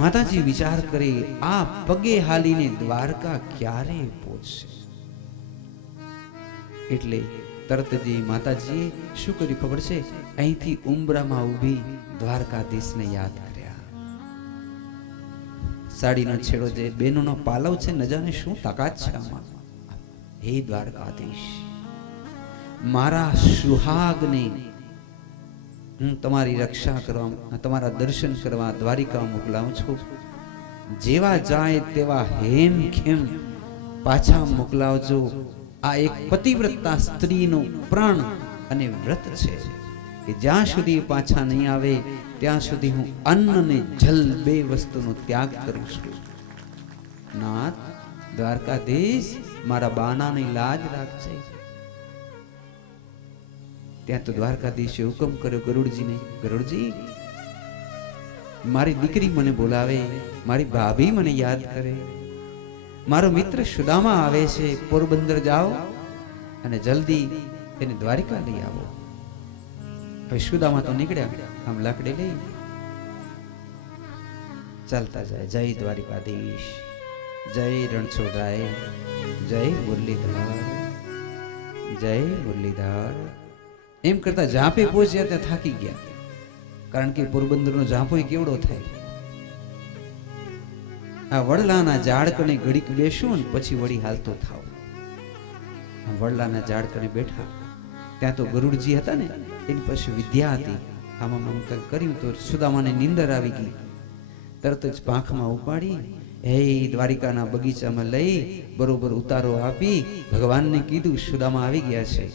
માતાજી વિચાર કરે આ પગે હાલીને દ્વારકા ક્યારે પહોંચશે, એટલે તરત જ માતાજીએ શું કર્યું ખબર છે? અહીંથી ઉંબરામાં ઊભી દ્વારકાધીશને યાદ કર્યા. સાડીનો છેડો જે બેનોનો પાલવ છે, ન જાણે શું તાકાત છે આમાં. હે દ્વારકાધીશ, મારા સુહાગને હું તમારી રક્ષા કરવા, તમારા દર્શન કરવા દ્વારિકા મોકલાવું છું. જેવા જાય તેવા હેમ ખેમ પાછા મોકલાવજો. આ એક પતિવ્રતા સ્ત્રીનો પ્રાણ અને વ્રત છે કે જ્યાં સુધી પાછા નહીં આવે ત્યાં સુધી હું અન્ન અને જલ બે વસ્તુનો ત્યાગ કરું છું. નાથ દ્વારકાધીશ, મારા બાનાની લાજ રાખજે. ત્યાં તો દ્વારકાધીશે હુકમ કર્યો ગરુડજીને, ગરુડજી, મારી દીકરી મને બોલાવે, મારી ભાભી મને યાદ કરે, મારો મિત્ર સુદામા આવે છે, પોરબંદર જાઓ અને જલ્દી એને દ્વારિકા લઈ આવો. હવે સુદામા તો નીકળ્યા, આમ લાકડી લઈ ચાલતા જાય. જય દ્વારિકાધીશ, જય રણછોડરાય, જય મુરલીધર, જય મુરલીધર. એમ કરતા ઝાંપે પહોંચ્યા ત્યાં થાકી ગયા, કારણ કે પોરબંદરનો ઝાંપો કેવડો થાય. આ વડલાના ઝાડ કણે ઘડીક બેસું ને પછી વળી હાલતો થાવ. વડલાના ઝાડ કણે બેઠા ત્યાં તો ગરુડજી હતા ને, એની પાસે વિદ્યા હતી. આમાં આમ કંઈક કર્યું તો સુદામાને નીંદર આવી ગઈ. તરત જ પાંખમાં ઉપાડી હે દ્વારિકાના બગીચામાં લઈ બરોબર ઉતારો આપી ભગવાનને કીધું સુદામા આવી ગયા છે.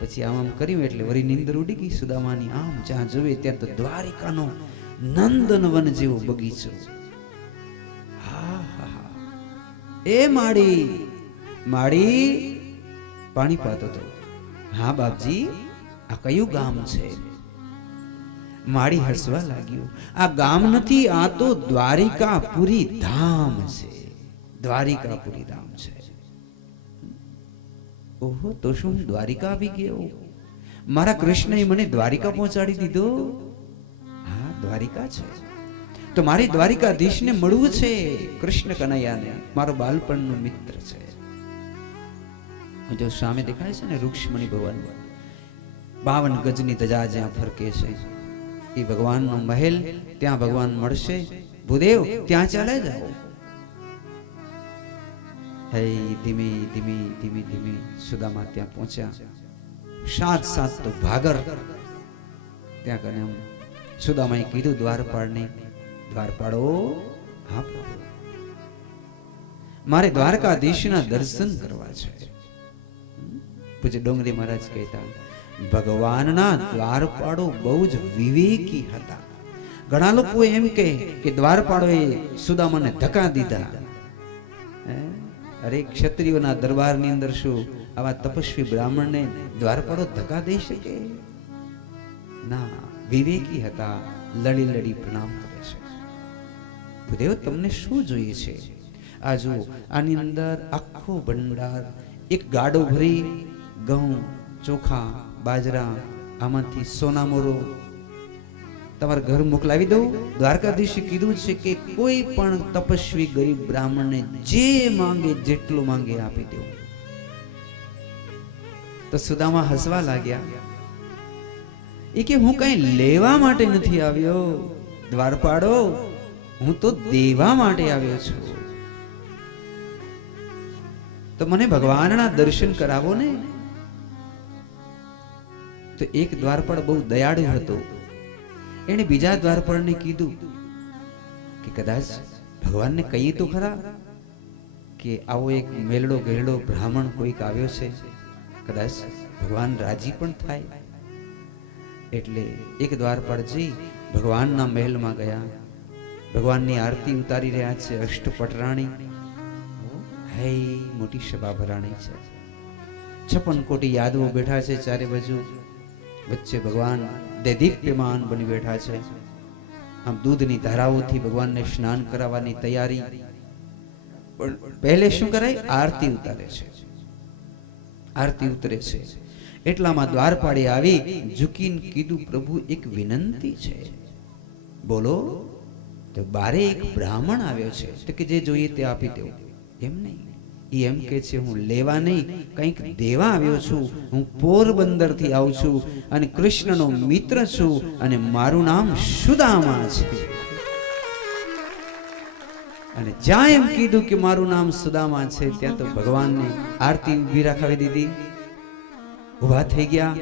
પછી આમ કર્યું એટલે વળી નીંદર ઉડી ગઈ સુદામાની. આમ જ્યાં જોવે ત્યાં તો દ્વારિકાનો નંદનવન જેવો બગીચો. એ માડી, માડી પાણી પાતો તો. હા બાપજી, આ કયું ગામ છે? માડી હસવા લાગ્યું. આ ગામ નથી, આ તો દ્વારિકાપુરી ધામ છે. દ્વારિકાપુરી ધામ છે. ઓહો, તો શું દ્વારિકા આવી ગયો? મારા કૃષ્ણએ મને દ્વારિકા પહોંચાડી દીધો. હા, દ્વારિકા છે તો મારી દ્વારિકાધીશને મળવું છે. કૃષ્ણ કનૈયાને, મારો બાલપણનો મિત્ર છે. જો સામે દેખાય છે ને રુક્ષ્મણી ભવન, 52 ગજની ધજા જ્યાં ફરકે છે, એ ભગવાનનો મહેલ. ત્યાં ભગવાન મળશે. ભૂદેવ, ત્યાં ચાલે જાઓ. હે ધીમે ધીમે ધીમે ધીમે સુદામા ત્યાં પહોંચ્યા. સાત તો ભાગર. ત્યાં કને સુદામાએ કીધું દ્વારપાળને, દ્વારપાળો, હા પ્રભુ, મારે દ્વારકાધીશના દર્શન કરવા છે. પૂજ્ય ડોંગરી મહારાજ કહેતા, ભગવાનના દ્વારપાળો બહુ જ વિવેકી હતા. ઘણા લોકો એમ કહે કે દ્વારપાળોએ સુદામાને ધક્કા દીધા. અરે, ક્ષત્રિયોના દરબારની અંદર શું આવા તપસ્વી બ્રાહ્મણને દ્વારપાળો ધક્કા દઈ શકે? ના, વિવેકી હતા. લડી લડી પ્રણામ કરે છે. ભૂદેવ, તમને શું જોઈએ છે? આ જુઓ, આની અંદર આખો ભંડાર, એક ગાડો ભરી ઘઉં, ચોખા, બાજરા, આમાંથી સોનામોરો તમારા ઘર મોકલાવી દઉં. દ્વારકાધીશે કીધું છે કે કોઈ પણ તપસ્વી ગરીબ બ્રાહ્મણને જે માંગે, જેટલું માંગે આપી દઉં. તો સુદામા હસવા લાગ્યા. એ કે હું કઈ લેવા માટે નથી આવ્યો દ્વારપાળો, હું તો દેવા માટે આવ્યો છું. તો મને ભગવાનના દર્શન કરાવો ને. તો એક દ્વારપાળ બહુ દયાળુ હતો. એને બીજા દ્વારપાળને કીધું કે કદાચ ભગવાનને કહીએ તો ખરા કે આવો એક મેલડો ગેલડો બ્રાહ્મણ કોઈક આવ્યો છે, કદાચ ભગવાન રાજી પણ થાય. એટલે એક દ્વારપાળ જઈ ભગવાનના મહેલમાં ગયા. ભગવાનની આરતી ઉતારી રહ્યા છે અષ્ટપટરાણી. હે મોટી સભા ભરાણી છે. 56 કોટી યાદવો બેઠા છે ચારે બાજુ. વચ્ચે ભગવાન દેદીપ્યમાન બની બેઠા છે. આમ દૂધની ધારાઓથી ભગવાનને સ્નાન કરાવવાની તૈયારી. પણ પહેલે શું કરાય? આરતી ઉતારે છે. આરતી ઉતરે છે. એટલામાં દ્વારપાળે આવી ઝૂકીને કીધું, પ્રભુ એક વિનંતી છે. બોલો. તો બારે એક બ્રાહ્મણ આવ્યો છે, તો કે જે જોઈએ તે આપી દેવું. એમ નહીં, એ એમ કે છે, હું લેવા નહીં કંઈક દેવા આવ્યો છું. હું પોરબંદર થી આવું છું અને કૃષ્ણનો મિત્ર છું અને મારું નામ સુદામા છે. અને જ્યાં એમ કીધું કે મારું નામ સુદામા છે, ત્યાં તો ભગવાનને આરતી ઊભી રાખાવી દીધી. ઉભા થઈ ગયા,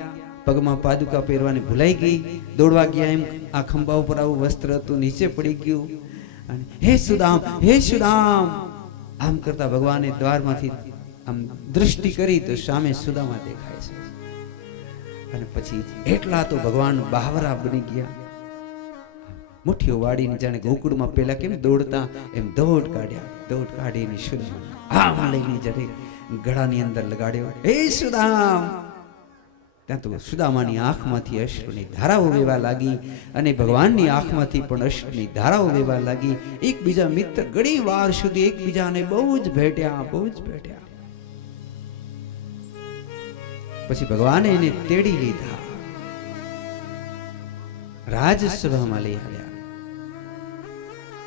પગમાં પાદુકા પહેરવાની ભૂલાઈ ગઈ, દોડવા ગયા. એમ આ ખંભા ઉપર આવું વસ્ત્ર હતું, નીચે પડી ગયું. અને હે સુદામ, હે સુદામ આમ કરતા ભગવાને દ્વારમાંથી આમ દૃષ્ટિ કરી તો સામે સુદામા દેખાય છે. અને પછી એટલા તો ભગવાન બાવરા બની ગયા. મુઠ્ઠીઓ વાળીને જાણે ગોકુળમાં પેલા કેમ દોડતા એમ દોડ કાઢ્યા. દોડ કાઢીને સુદામા આમ લઈને જરે ગળાની અંદર લગાડ્યો. હે સુદામ. ત્યાં તો સુદામાની આંખમાંથી અશ્રુની ધારાઓ વહેવા લાગી અને ભગવાનની આંખમાંથી પણ અશ્રુની ધારાઓ વહેવા લાગી. એકબીજા મિત્ર ઘણી વાર સુધી એકબીજાને બહુ જ ભેટ્યા, બહુ જ ભેટ્યા. પછી ભગવાને એને તેડી લીધા, રાજસભામાં લઈ આવ્યા.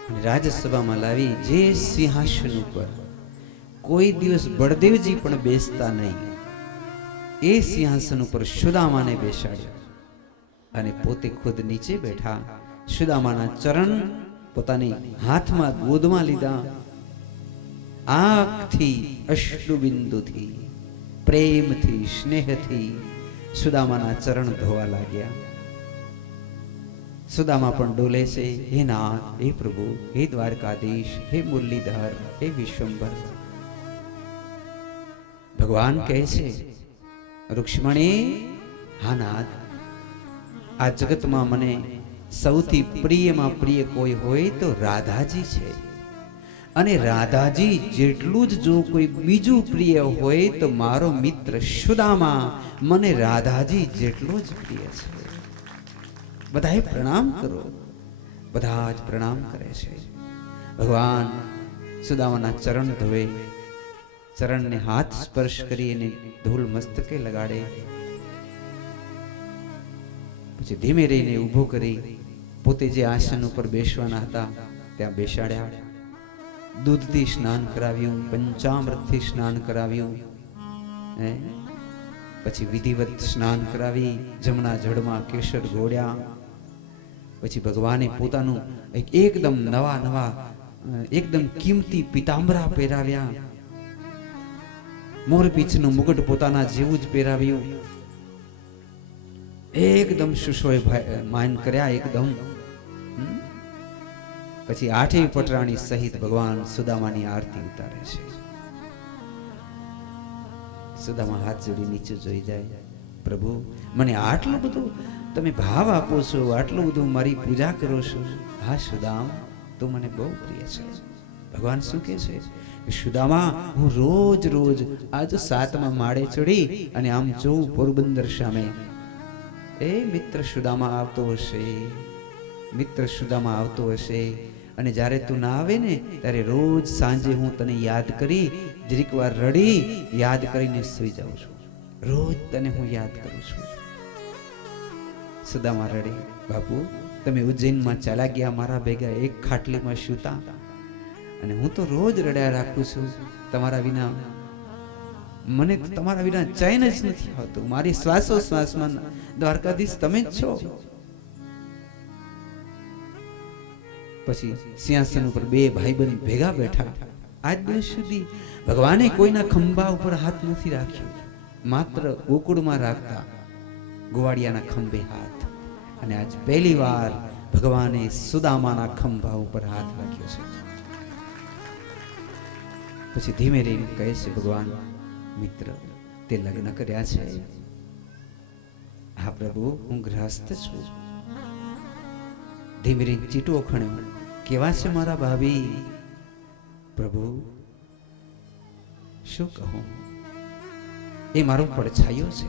અને રાજસભામાં લાવી જે સિંહાસન ઉપર કોઈ દિવસ બળદેવજી પણ બેસતા નહીં, એ સિંહાસન ઉપર સુદામાને બેસાડ્યા અને પોતે ખુદ નીચે બેઠા. સુદામાના ચરણ પોતાની હાથમાં ગોદમાં લીધા. આંખથી અશ્રુબિંદુથી પ્રેમથી સ્નેહથી સુદામાના ચરણ ધોવા લાગ્યા. સુદામા પણ ડોલે છે. હે નાથ, હે પ્રભુ, હે દ્વારકાધીશ, હે મુરલીધર, હે વિશ્વંભર. ભગવાન કહે છે, રૂક્ષ્મણી, હા નાથ, આ જગતમાં મને સૌથી પ્રિયમાં પ્રિય કોઈ હોય તો રાધાજી છે. અને રાધાજી જેટલું જ જો કોઈ બીજું પ્રિય હોય તો મારો મિત્ર સુદામા મને રાધાજી જેટલો જ પ્રિય છે. બધાએ પ્રણામ કરો. બધા જ પ્રણામ કરે છે. ભગવાન સુદામાના ચરણ ધોવે, ચરણને હાથ સ્પર્શ કરી અને ધૂળ મસ્તકે લગાડે. પછી ધીમે રહીને ઊભો કરી પોતે જે આસન ઉપર બેસવાના હતા ત્યાં બેસાડ્યા. દૂધથી સ્નાન કરાવ્યું, પંચામૃતથી સ્નાન કરાવ્યું. પછી વિધિવત સ્નાન કરાવી જમણા જળમાં કેસર ઘોળ્યા. પછી ભગવાને પોતાનું એકદમ નવા એકદમ કિંમતી પિતાંબરા પહેરાવ્યા. મોરપીંછનું મુગટ પોતાના જેવું જ પહેરાવ્યું. એકદમ સુશોભમાન કર્યા એકદમ. પછી આઠેય પટરાણી સહિત ભગવાન સુદામાની આરતી ઉતારે છે. સુદામા હાથ જોડી નીચે જોઈ જાય. પ્રભુ, મને આટલું બધું તમે ભાવ આપો છો, આટલું બધું મારી પૂજા કરો છો. હા સુદામ, તું મને બહુ પ્રિય છે. ભગવાન શું કહે છે? સુદામા, હું રોજ રોજ આજ 7મા માળે ચડી અને આમ જોઉં પોરબંદર સામે, એ મિત્ર સુદામા આવતો હશે, મિત્ર સુદામા આવતો હશે. અને જ્યારે તું ના આવે ને ત્યારે રોજ સાંજે હું તને યાદ કરી જરીક વાર રડી યાદ કરીને સૂઈ જાઉં છું. રોજ તને હું યાદ કરું છું. સુદામા રડી, બાપુ તમે ઉજ્જૈનમાં ચાલા ગયા, મારા ભેગા એક ખાટલીમાં સૂતા, અને હું તો રોજ રડ્યા રાખું છું. તમારા વિના મને તમારા વિના ચૈન જ નથી આવતું. મારી શ્વાસોશ્વાસમાં દ્વારકાધીશ તમે જ છો. પછી સિંહાસન ઉપર બે ભાઈબંધ ભેગા બેઠા. આજ દિવસ સુધી ભગવાને કોઈના ખંભા ઉપર હાથ નથી રાખ્યો, માત્ર ગોકુળમાં રાખતા ગોવાળિયાના ખંભે હાથ. અને આજ પહેલી વાર ભગવાને સુદામાના ખંભા ઉપર હાથ રાખ્યો છે. પછી ધીમે રહીને કહે છે, ભગવાન, મિત્ર તે લગ્ન કર્યા છે? હા પ્રભુ, હું ગ્રહસ્થ છું. ધીમે રહીને ચીટો ખણ્યો. કેવા છે મારા ભાભી? પ્રભુ શું કહું, એ મારો પડછાયો છે.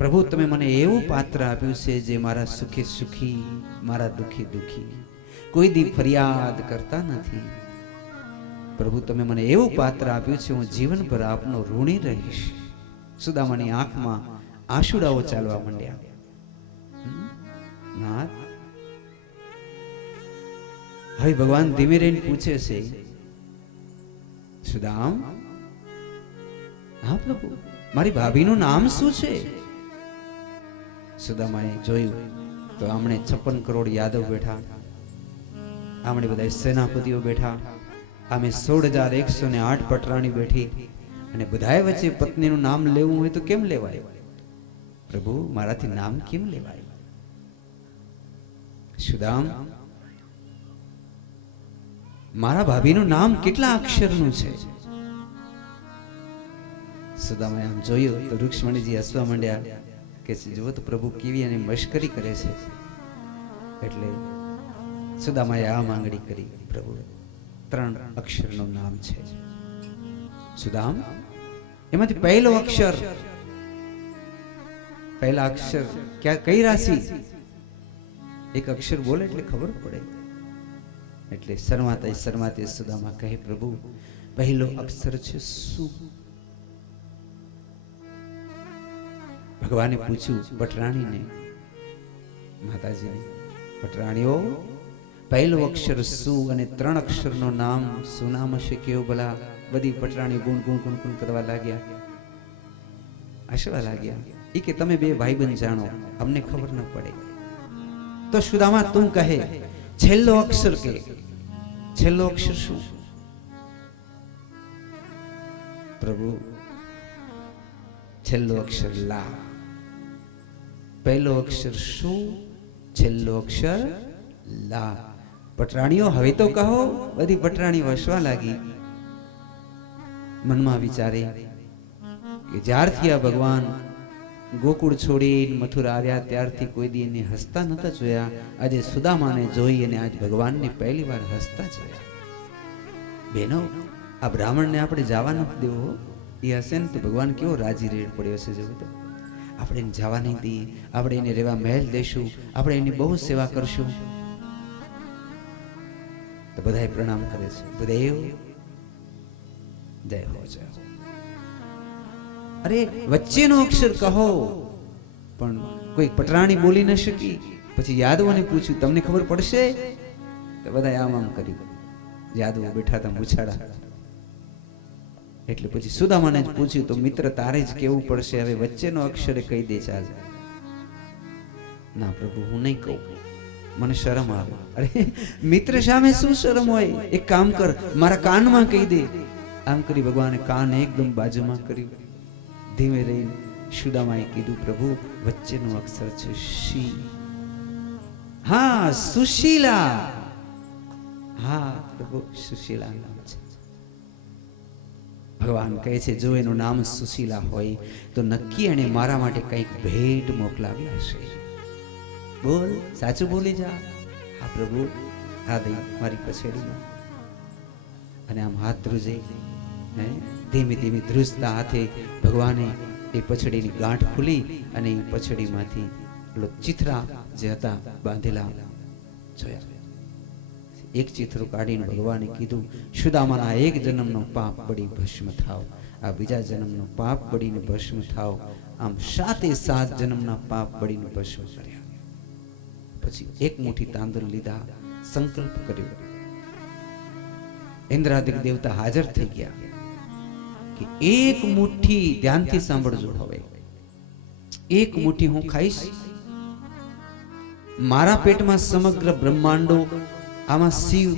પ્રભુ તમે મને એવું પાત્ર આપ્યું છે જે મારા સુખે સુખી, મારા દુખી દુખી, કોઈ દી ફરિયાદ કરતા નથી. પ્રભુ તમે મને એવું પાત્ર આપ્યું છે, હું જીવનભર આપનો ઋણી રહીશ. સુદામાની આંખમાં આંસુડાઓ ચાલવા માંડ્યા. નાથ, હવે ભગવાન ધીમે રહીને પૂછે છે, સુદામ, હા પ્રભુ, મારી ભાભીનું નામ શું છે? સુદામાએ જોયું તો આમણે 56 કરોડ યાદવ બેઠા, આમણે બધા સેનાપતિઓ બેઠા, આમે 16,108 પટરાણી બેઠી, અને બધાએ વચ્ચે પત્નીનું નામ લેવું હોય તો કેમ લેવાય? પ્રભુ, મારાથી નામ કેમ લેવાય? સુદામ, મારા ભાભીનું નામ કેટલા અક્ષરનું છે? સુદામાએ આમ જોયું તો રૂક્ષ્મણીજી હસવા માંડ્યા કે જુઓ તો પ્રભુ કેવી એની મશ્કરી કરે છે. એટલે સુદામાએ આ માંગણી કરી, પ્રભુ 3 અક્ષરનું નામ છે. સુદામ, એમાંથી પહેલો અક્ષર, પહેલા અક્ષર ક્યાં, કઈ રાશિ? એક અક્ષર બોલે એટલે ખબર પડે. એટલે શરમાતે સુદામા કહે, પ્રભુ પહેલો અક્ષર છે સુ. ભગવાને પૂછ્યું પટરાણીને, માતાજીને, પટરાણીઓ પહેલો અક્ષર સુ અને 3 અક્ષરનો નામ શું નામ હશે? કેવો ભલા? બધી પટરાણીઓ ગુણ ગુણ ગુણ ગુણ કરવા લાગ્યા, હસવા લાગ્યા. એ કે તમે બે ભાઈબંધ જાણો, અમને ખબર ન પડે. તો સુદામા તું કહે છેલ્લો અક્ષર કે. છેલ્લો અક્ષર શું? પ્રભુ, છેલ્લો અક્ષર લા. પહેલો અક્ષર શું? છેલ્લો અક્ષર લા. પટરાણીઓ હવે તો કહો. બધી પટરાણીઓ હસવા લાગી. મનમાં વિચારે કે જ્યારથી આ ભગવાન ગોકુળ છોડીને મથુરા આવ્યા ત્યારથી કોઈ દી એને હસતા નતા જોયા. આજે સુદામાને જોઈ અને આજ ભગવાનને પહેલી વાર હસતા જોયા. બેનો, આ બ્રાહ્મણને આપણે જવા નથી દેવો. એ હશે ને તો ભગવાન કેવો રાજી રેડ પડ્યો છે. જો તો આપણે એને જવા નહીં દઈએ, આપણે એને રહેવા મહેલ દેશું, આપણે એની બહુ સેવા કરશું. તો બધાએ પ્રણામ કરે છે. બુદેવ જય હો, જય હો. અરે વચ્ચેનો અક્ષર કહો. પણ કોઈ પટરાણી બોલી ન શકી. પછી યાદવોને પૂછ્યું, તમને ખબર પડશે? તો બધાએ આમ આમ કર્યું. યાદવો બેઠા હતા મૂછાડા. એટલે પછી સુદામાને જ પૂછ્યું, તો મિત્ર તારે જ કેવું પડશે, હવે વચ્ચેનો અક્ષર કહી દે ચાલ. ના પ્રભુ, હું નહીં કહું, મને શરમ આવે. અરે મિત્ર સામે શું શરમ હોય? એક કામ કર, મારા કાનમાં કહી દે. આમ કરી ભગવાને કાન એકદમ બાજુમાં કર્યું. ધીમે રહીને સુદામાએ કીધું, પ્રભુ વચ્ચેનો અક્ષર છે શી. હા, સુશીલા. હા પ્રભુ, સુશીલા નામ છે. ભગવાન કહે છે, જો એનું નામ સુશીલા હોય તો નક્કી એને મારા માટે કંઈક ભેટ મોકલાવી હશે. બોલ, સાચું બોલી જા. હા પ્રભુ, હા દઈ મારી પછેડીમાં. અને આમ હાથ ધ્રુજે, ધીમે ધીમે ધ્રુજતા હાથે ભગવાને એ પછડીની ગાંઠ ખુલી અને એ પછડીમાંથી ચિથરા જે હતા બાંધેલા જોયા. એક ચિથરું કાઢીને ભગવાને કીધું, સુદામાના એક જન્મનો પાપ બળી ભસ્મ થાવ, આ બીજા જન્મનો પાપ બળીને ભસ્મ થાવ. આમ 7 જન્મના પાપ બળીને ભસ્મ કર્યા. પછી એક મુઠ્ઠી તાંદુળ લીધા, સંકલ્પ કર્યો. ઇન્દ્રાદિક દેવતા હાજર થઈ ગયા કે એક મુઠ્ઠી, ધ્યાનથી સાંભળજો, હવે એક મુઠ્ઠી હું ખાઈશ, મારા પેટમાં સમગ્ર બ્રહ્માંડો, આમાં શિવ,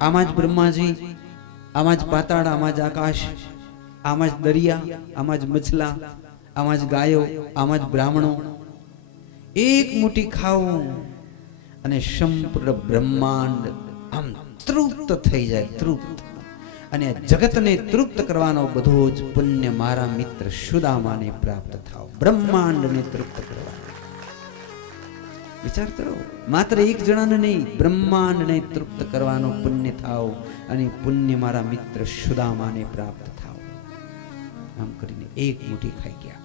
આમાં જ બ્રહ્માજી, આમાં જ પાતાળ, આમાં જ આકાશ, આમાં જ દરિયા, આમાં જ મછલા, આમાં જ ગાયો, આમાં જ બ્રાહ્મણો. એક મુઠ્ઠી ખાવું અને સંપૂર્ણ બ્રહ્માંડ આમ તૃપ્ત થઈ જાય, તૃપ્ત. અને જગતને તૃપ્ત કરવાનો બધો જ પુણ્ય મારા મિત્ર સુદામાને પ્રાપ્ત થાવ. બ્રહ્માંડને તૃપ્ત કરવા. વિચાર કરો, માત્ર એક જણાને નહીં, બ્રહ્માંડને તૃપ્ત કરવાનો પુણ્ય થાવ અને પુણ્ય મારા મિત્ર સુદામાને પ્રાપ્ત થાવ. આમ કરીને એક મુઠ્ઠી ખાઈ ગયા.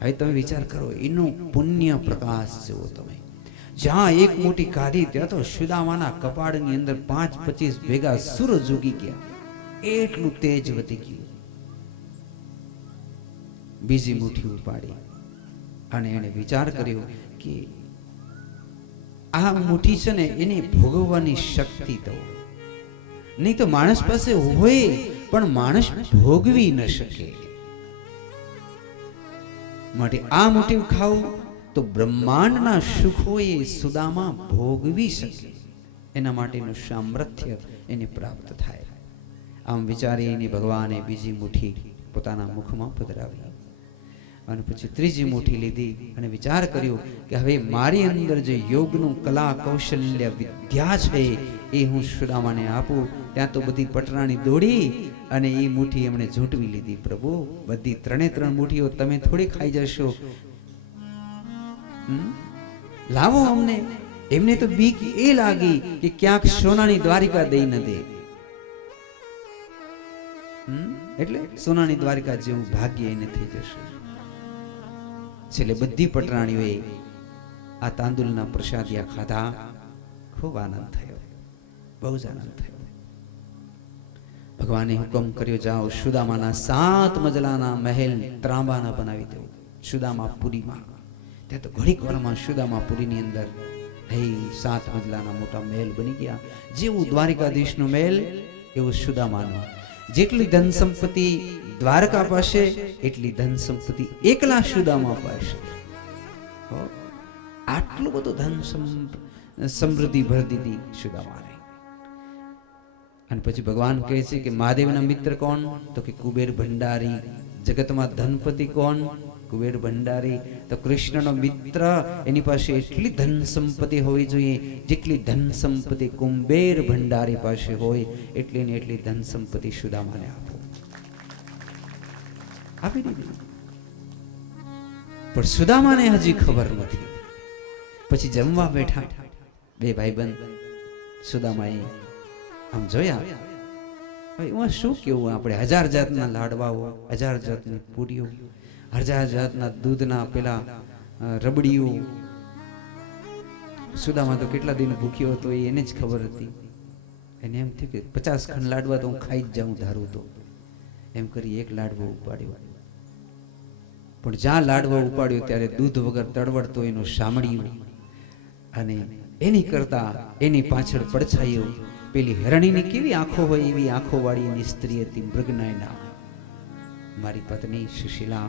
હવે તમે વિચાર કરો, એનો પુણ્ય પ્રકાશ જુઓ તમે. જ્યાં એક મુઠ્ઠી ખાધી ત્યાં તો સુદામાના કપાળની અંદર 5-25 ભેગા સૂરજ ઉગી ગયા. એટલું તેજ વધી ગયું. બીજી મુઠ્ઠી ઉપાડી અને એને વિચાર કર્યો કે આ મુઠ્ઠી છે ને એને ભોગવવાની શક્તિ દઉં. નહીં તો માણસ પાસે હોય પણ માણસ ભોગવી ન શકે. માટે આ મુઠ્ઠી ખાવું તો બ્રહ્માંડના સુખો એ સુદામા ભોગવી શકે, એના માટેનું સામર્થ્ય એને પ્રાપ્ત થાય. આમ વિચારીને ભગવાને બીજી મુઠ્ઠી પોતાના મુખમાં પધરાવી અને પછી ત્રીજી મુઠ્ઠી લીધી અને વિચાર કર્યો કે હવે મારી અંદર જે યોગનું કલા કૌશલ્ય વિદ્યા છે એ હું સુદામાને આપું. ત્યાં તો બધી પટરાણી દોડી અને એ મુઠ્ઠી એમણે ઝૂંટવી લીધી. પ્રભુ, બધી ત્રણ મુઠ્ઠીઓ તમે થોડી ખાઈ જશો, લાવો અમને. એમને તો બીક એ લાગી કે ક્યાંક સોનાની દ્વારિકા દઈ ન દે. એટલે સોનાની દ્વારિકા જેવું ભાગ્ય એને થઈ જશે. છેલ્લે બધી પટરાણીઓએ આ તાંદુલના પ્રસાદિયા ખાધા. ખૂબ આનંદ થયો, બહુ જ આનંદ થયો. ભગવાને હુકમ કર્યો, જાઓ સુદામાના 7 મજલાના મહેલ ત્રાંબાના બનાવી દો સુદામાપુરીમાં. ત્યાં તો ઘડીક વારમાં સુદામાપુરીની અંદર 7 મજલાના મોટા મહેલ બની ગયા. જેવું દ્વારિકાધીશનો મહેલ એવું સુદામાનો. જેટલી ધન સંપત્તિ દ્વારકા પાસે એટલી ધન સંપત્તિ એકલા સુદામા પાસે. આટલું બધું ધન સમૃદ્ધિ ભરી દીધી સુદામાને. અને પછી ભગવાન કહે છે કે મહાદેવના મિત્ર કોણ? તો કે કુબેર ભંડારી. જગતમાં ધનપતિ કોણ? કુબેર ભંડારી. તો કૃષ્ણનો મિત્ર, એની પાસે એટલી ધન સંપત્તિ હોવી જોઈએ જેટલી ધન સંપત્તિ કુબેર ભંડારી પાસે હોય એટલી ને એટલી ધન સંપત્તિ સુદામાને આપો. આપી દીધી. પણ સુદામાને હજી ખબર નથી. પછી જમવા બેઠા બે ભાઈબંધ. સુદામાએ આમ જોયા, એમાં શું કેવું, આપણે 1000 જાતના લાડવાઓ, 1000 જાતની પૂરીઓ, 1000 જાતના દૂધના પેલા રબડીઓ. સુદામા તો કેટલા દિન ભૂખ્યો હતો એને જ ખબર હતી. એને એમ થયું કે 50 ખંડ લાડવા તો હું ખાઈ જ જાઉં ધારું તો. એમ કરી એક લાડવો ઉપાડ્યો. પણ જ્યાં લાડવો ઉપાડ્યો ત્યારે દૂધ વગર તળવડતો એનું સાંભળ્યું અને એની કરતા એની પાછળ પડછાયો પેલી હરણીની કેવી આંખો હોય એવી આંખો વાળી એની સ્ત્રી હતી મૃગનયના. મારી પત્ની સુશીલા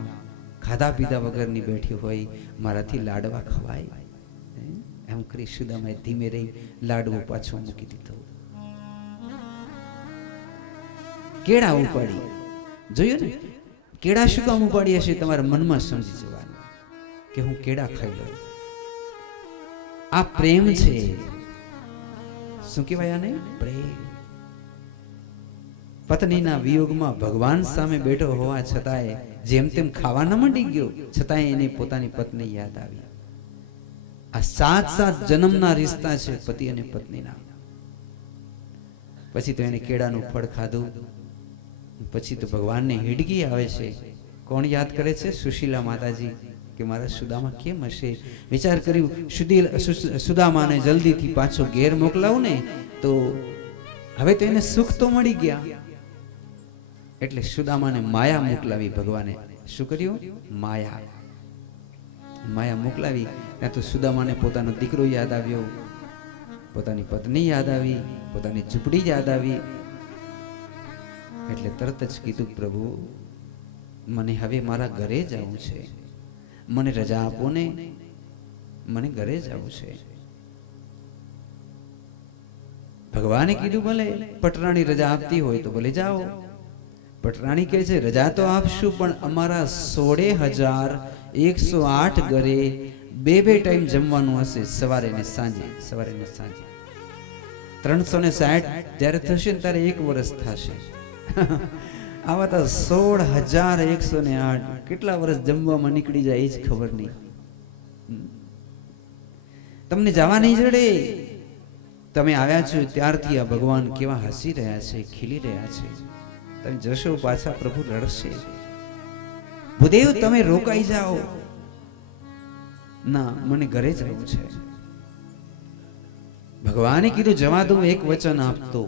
ખાધા પીધા વગરની બેઠી હોય, મારાથી લાડવા ખવાય? એમ કરી સુદામાએ ધીમે રહી લાડવો પાછો મૂકી દીધો. કેળા ઉપાડી. જોયું ને, કેળા શું કામ ઉપાડી હશે? તમારા મનમાં સમજી જવાનું કે હું કેળા ખાઈ લઉં. આ પ્રેમ છે. શું કહેવાય આને? પ્રેમ. પત્નીના વિયોગમાં ભગવાન સામે બેઠો હોવા છતાંય જેમ તેમ ખાવા ન માંડી ગયો, છતાંય એને પોતાની પત્ની યાદ આવી. આ 7 જન્મના રિશ્તા છે પતિ અને પત્નીના. પછી તો એને કેળાનું ફળ ખાધું. પછી તો ભગવાનને હિડકી આવે છે. કોણ યાદ કરે છે? સુશીલા માતાજી. કે મારા સુદામા કેમ હશે? વિચાર કર્યું, સુદામાને જલ્દીથી પાછો ઘેર મોકલાવું ને તો હવે તો એને સુખ તો મળી ગયા. એટલે સુદામાને માયા મોકલાવી ભગવાને. શું કર્યું? માયા મોકલાવી. ત્યાં તો સુદામાને પોતાનો દીકરો યાદ આવ્યો, પોતાની પત્ની યાદ આવી, પોતાની ઝૂંપડી યાદ આવી. એટલે તરત જ કીધું, પ્રભુ મને હવે મારા ઘરે જવું છે, મને રજા આપો ને, મને ઘરે જવું છે. ભગવાને કીધું ભલે પટરાણી રજા આપતી હોય તો ભલે જાઓ. પટરાણી કહે છે રજા તો આપશું પણ અમારા 16,108 ઘરે 2 ટાઈમ જમવાનું હશે, સવારે ને સાંજે. 360 જ્યારે થશે ને ત્યારે 1 વર્ષ થશે. આવા તો 16,108 કેટલા વર્ષ જમવામાં નીકળી જાય એ જ ખબર નહીં. તમને જવા નહીં જડે. તમે આવ્યા છો ત્યારથી આ ભગવાન કેવા હસી રહ્યા છે, ખીલી રહ્યા છે. તમે જશો પાછા પ્રભુ રડશે. ભૂદેવ તમે રોકાઈ જાઓ. ના, મને ઘરે જવું છે. ભગવાને કીધું જવા દઉં, એક વચન આપતો.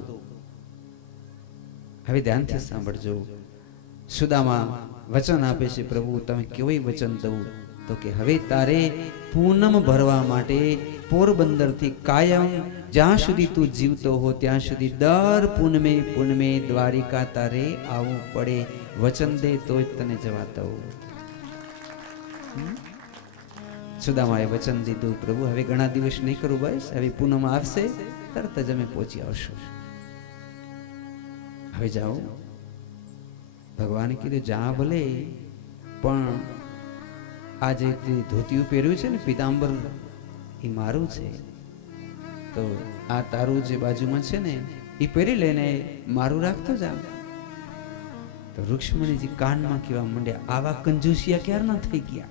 હવે ધ્યાનથી સાંભળજો. સુદામા વચન આપે છે, પ્રભુ તમે કેવું વચન દઉં? તો કે હવે તારે પૂનમ ભરવા માટે પોરબંદરથી કાયમ જ્યાં સુધી તું જીવતો હો ત્યાં સુધી દર પૂનમે પૂનમે દ્વારિકા તારે આવવું પડે. વચન દે તો જ તને જવા દઉં. સુદામાએ વચન દીધું, પ્રભુ હવે ઘણા દિવસ નહીં કરું, બસ હવે પૂનમ આવશે તરત જ અમે પહોંચી આવશું. હવે જાઓ. ભગવાને કીધું જા ભલે, પણ આ જે ધોતિયું પહેર્યું છે ને પીતાંબર એ મારું છે, તો આ તારું જે બાજુમાં છે ને એ પહેરી લઈને મારું રાખતો જા. તો રુક્ષ્મણીજી કાનમાં કહેવા માંડ્યા, આવા કંજૂસિયા ક્યારના થઈ ગયા?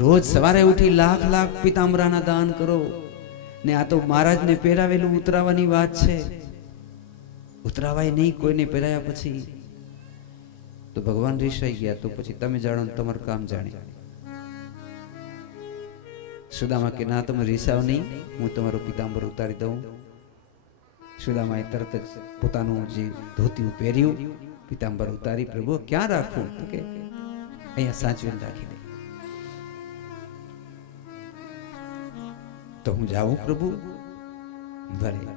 રોજ સવારે ઉઠી લાખ લાખ પીતાંબરાના દાન કરો ને આ તો મહારાજને પહેરાવેલું ઉતરાવાની વાત છે. ઉતરાવાય નહીં કોઈને પહેરાયા પછી. તો ભગવાન રિસાઈ ગયા. તો પછી તમે જાણો ને તમારું કામ જાણે. સુદામા કે ના તમે રિસાવ નહીં, હું તમારો પીતાંબર ઉતારી દઉં. સુદામાએ તરત જ પોતાનું જે ધોતિયું પહેર્યું, પીતાંબર ઉતારી, પ્રભુ ક્યાં રાખું? તો કે અહીંયા સાચવીને રાખી દે. તો હું જાઉં પ્રભુ? ભલે.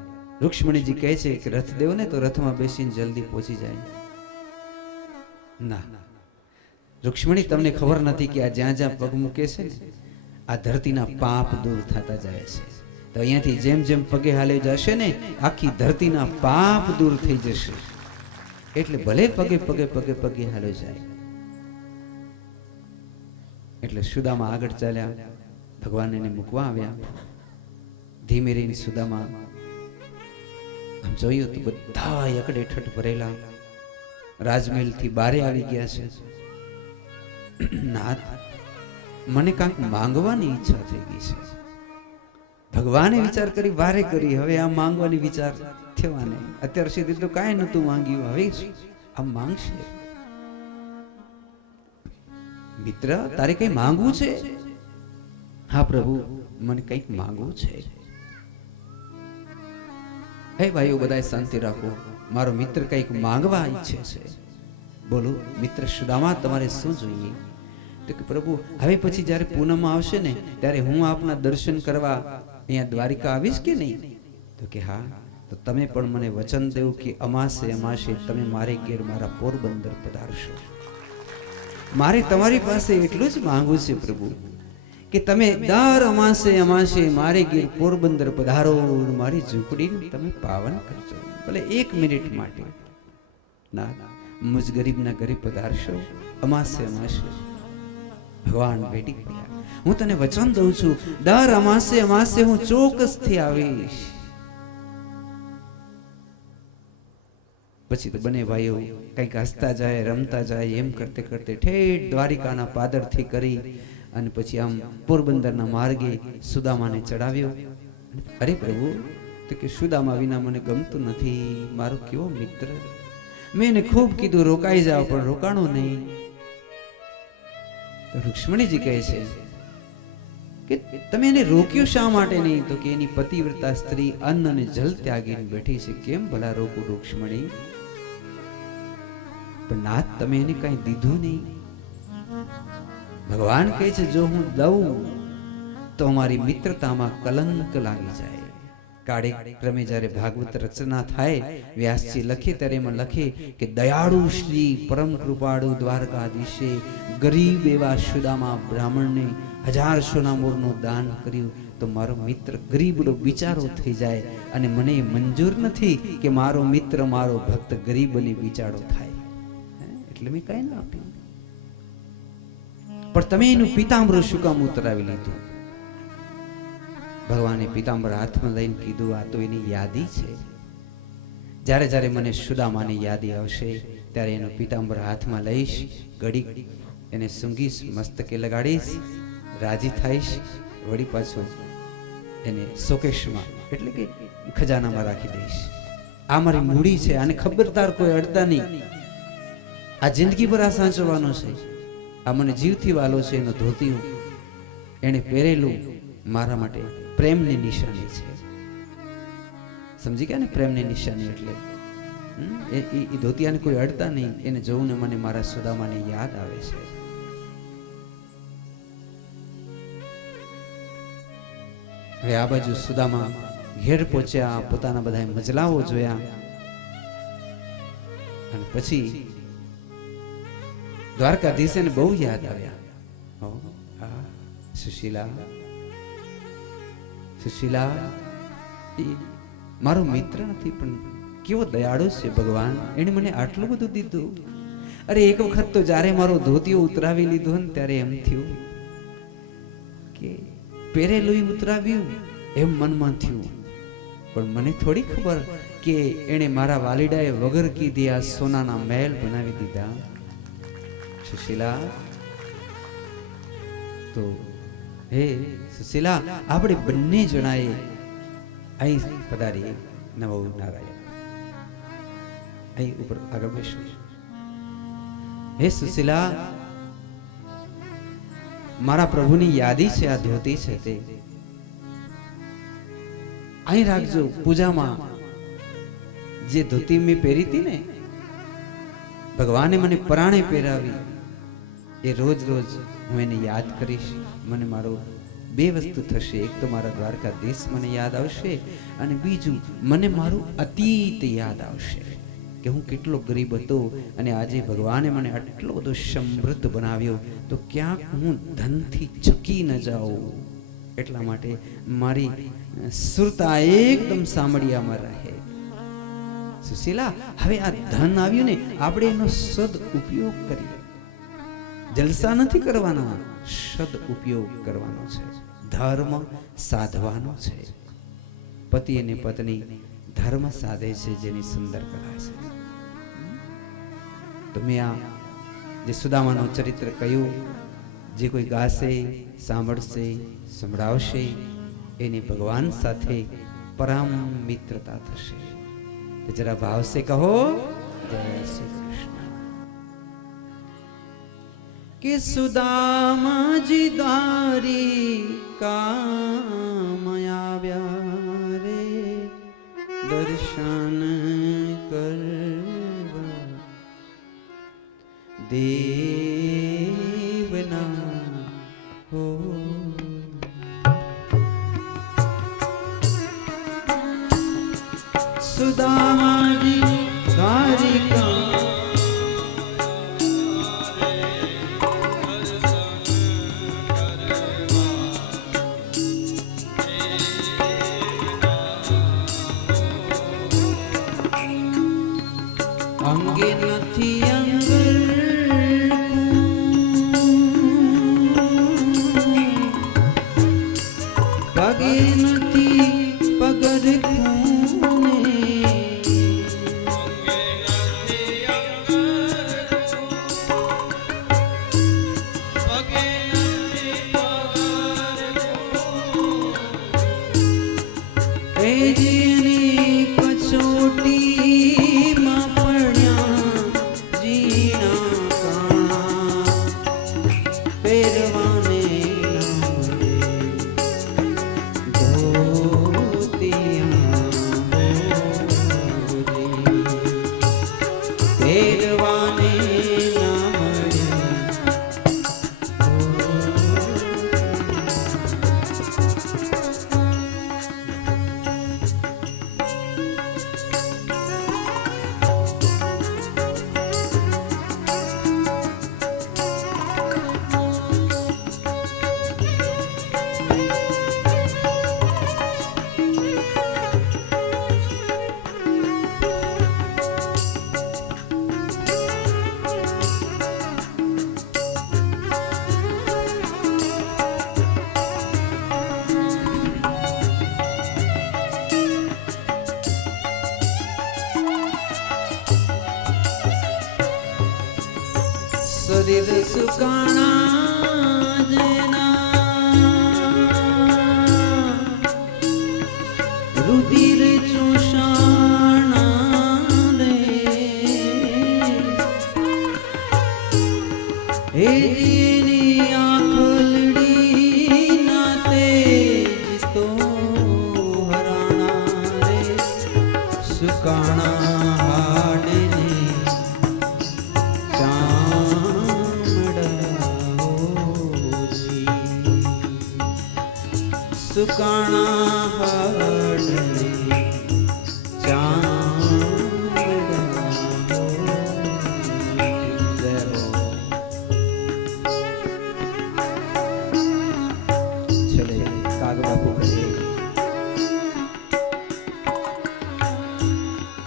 રુક્ષ્મણીજી કહે છે કે રથ દેવો ને તો રથમાં બેસીને જલ્દી પહોંચી જાય. ના, રુક્ષ્મણી તમને ખબર નથી કે આ જ્યાં જ્યાં પગ મૂકે છે ને આ ધરતીના પાપ દૂર થતા જાય છે. તો અહીંયાથી જેમ જેમ પગે હાલે જશે ને આખી ધરતીના પાપ દૂર થઈ જશે. એટલે ભલે પગે પગે પગે પગે હાલે જાય. એટલે સુદામા આગળ ચાલ્યા. ભગવાન એને મૂકવા આવ્યા. ધીમે રહીને સુદામા આમ જોયું તો બધા એકડે ઠઠ ભરેલા રાજમહેલ થી બારે આવી ગયા છે. નાથ, મને કાંઈક માંગવાની ઈચ્છા થઈ ગઈ છે. ભગવાને વિચાર કરી, વારે કરી, હવે આ માંગવાની વિચાર થવાને. અત્યાર સુધી તો કાંઈ નતું માંગ્યું, હવે આ માંગશે. મિત્ર, તારે કઈ માંગવું છે? હા પ્રભુ, મને કંઈક માંગવું છે. હે ભાઈઓ, બધા શાંતિ રાખો. મારો મિત્ર કંઈક માંગવા ઈચ્છે છે. બોલો મિત્ર સુદામા, તમારે શું જોઈએ? તો કે પ્રભુ, હવે પછી જ્યારે પૂનમ આવશે ને ત્યારે હું આપના દર્શન કરવા અહીંયા દ્વારિકા આવીશ કે નહીં? તો કે હા. તો તમે પણ મને વચન દેવું કે અમાસે અમાસે તમે મારે ઘેર મારા પોરબંદર પધારશો. મારે તમારી પાસે એટલું જ માંગવું છે પ્રભુ કે તમે દર અમાસે અમાસે મારે ઘેર પોરબંદર પધારો, મારી ઝૂંપડીને તમે પાવન કરજો. ભલે 1 મિનિટ માટે. ના, મુજ ગરીબના ઘરે પધારશો અમાસે અમાસે. ભગવાન બેટી ગયા, હું તને વચન દઉં છું, દર અમાસે અમાસે હું ચોક્કસથી આવીશ. પછી તો બંને ભાઈઓ કંઈક હસતા જાય, રમતા જાય, એમ કરતે કરતે ઠેઠ દ્વારિકાના પાદરથી કરી અને પછી આમ પોરબંદરના માર્ગે સુદામાને ચડાવ્યો. અરે પ્રભુ, તો કે સુદામા વિના મને ગમતું નથી. મારો કેવો મિત્ર. મેં એને ખૂબ કીધું રોકાઈ જાઓ, પણ રોકાણો નહીં. તો રુક્ષ્મણીજી કહે છે કે તમે એને રોક્યું શા માટે નહીં? તો કે એની પતિવ્રતા સ્ત્રી અન્ન અને જલ ત્યાગીને બેઠી છે. કેમ ભલા રોકું રુક્ષ્મણી? પણ નાથ, તમે એને કઈ દીધું નહીં. ભગવાન કહે છે જો હું દઉં તો અમારી મિત્રતામાં કલંક લાગી જાય. કાળે ક્રમે જ્યારે ભાગવત રચના થાય, વ્યાસજી લખે ત્યારે એમાં લખે કે દયાળુ શ્રી પરમ કૃપાળુ દ્વારકાધીશે ગરીબ એવા સુદામા બ્રાહ્મણને 1000 સોના મોરનું દાન કર્યું. તો મારો મિત્ર ગરીબડો બિચારો થઈ જાય અને મને મંજૂર નથી કે મારો મિત્ર મારો ભક્ત ગરીબ અને બિચારો થાય. એટલે મેં કઈ ના આપ્યું. પણ તમે એનું પીતાંબર શું કામ ઉતરાવી લીધું? ભગવાને પીતાંબર હાથમાં લઈને કીધું, આ તો એની યાદી છે. જ્યારે જ્યારે મને સુદામાની યાદી આવશે ત્યારે એનો પીતાંબર હાથમાં લઈશ, ઘડી એને સૂંઘીશ, મસ્તકે લગાડીશ, રાજી થઈશ, વળી પાછું એને શોકેશમાં એટલે કે ખજાનામાં રાખી દઈશ. આ મારી મૂડી છે, આને ખબરદાર કોઈ અડતા નહીં. આ જિંદગી પર આ સાચવવાનો છે. આ મને જીવથી વાલો છે. એનો ધોતિયું એને પહેરેલું મારા માટે પ્રેમની નિશાની છે. સમજી ગયા ને પ્રેમની નિશાની એટલે એ ધોતિયાને કોઈ અડતા નહીં, એને જોઉં ને મને મારા સુદામાની યાદ આવે છે. હવે આ બાજુ સુદામા ઘેર પહોંચ્યા, પોતાના બધા મજલાઓ જોયા અને પછી દ્વારકાધીશને બહુ યાદ આવ્યા. સુશીલા, સુશીલા એ મારો મિત્ર નથી પણ કેવો દયાળુ છે ભગવાન, એને મને આટલું બધું દીધું. અરે એક વખત તો જ્યારે મારો ધોતિયો ઉતરાવી લીધો ને ત્યારે એમ થયું કે પહેરેલું ઉતરાવ્યું એમ મનમાં થયું, પણ મને થોડી ખબર કે એને મારા વાલીડાએ વગર કીધી આ સોનાના મહેલ બનાવી દીધા. સુશીલા, તો હે સુશીલા, આપણે બંને જણાએ અહીં પધારીએ. નવો નારાયણ અહીં ઉપર આગળ બેસી. હે સુશીલા, મારા પ્રભુની યાદી છે, આ ધોતી છે તે અહીં રાખજો. પૂજામાં જે ધોતી મેં પહેરી હતી ને, ભગવાને મને પરાણે પહેરાવી, એ રોજ રોજ હું એને યાદ કરીશ. મને મારો બે વસ્તુ થશે, એક તો મારા દ્વારકાધીશ મને યાદ આવશે અને બીજું મને મારું અતીત યાદ આવશે કે હું કેટલો ગરીબ હતો અને આજે ભગવાને મને આટલો બધો સમૃદ્ધ બનાવ્યો, તો ક્યાંક હું ધનથી ચકી ન જાઉં. એટલા માટે મારી સુરતા એકદમ સામડિયામાં રહે. સુશીલા, હવે આ ધન આવ્યું ને, આપણે એનો સદ ઉપયોગ કરીએ. જલસા નથી કરવાના, સદ ઉપયોગ કરવાનો છે, ધર્મ સાધવાનો છે. પતિ અને પત્ની ધર્મ સાધે છે, જેની સુંદર કથા છે. તો મેં આ જે સુદામાનું ચરિત્ર કહ્યું, જે કોઈ ગાશે, સાંભળશે, સંભળાવશે, એની ભગવાન સાથે પરમ મિત્રતા થશે. તો જરા ભાવ સે કહો જય શ્રી કૃષ્ણ. કે સુદામાજી દ્વારિકામાં આવ્યા રે દર્શન કરવા, દેવના હો સુદામાજી દ્વારિકા અંગે નથી અંગર પગે નથી પગર શરીર સુકાણા જેના રુધિર ચોષાણા રે હેની આંખલડી ના તેજ તો હરાણા રે સુકાણા હડને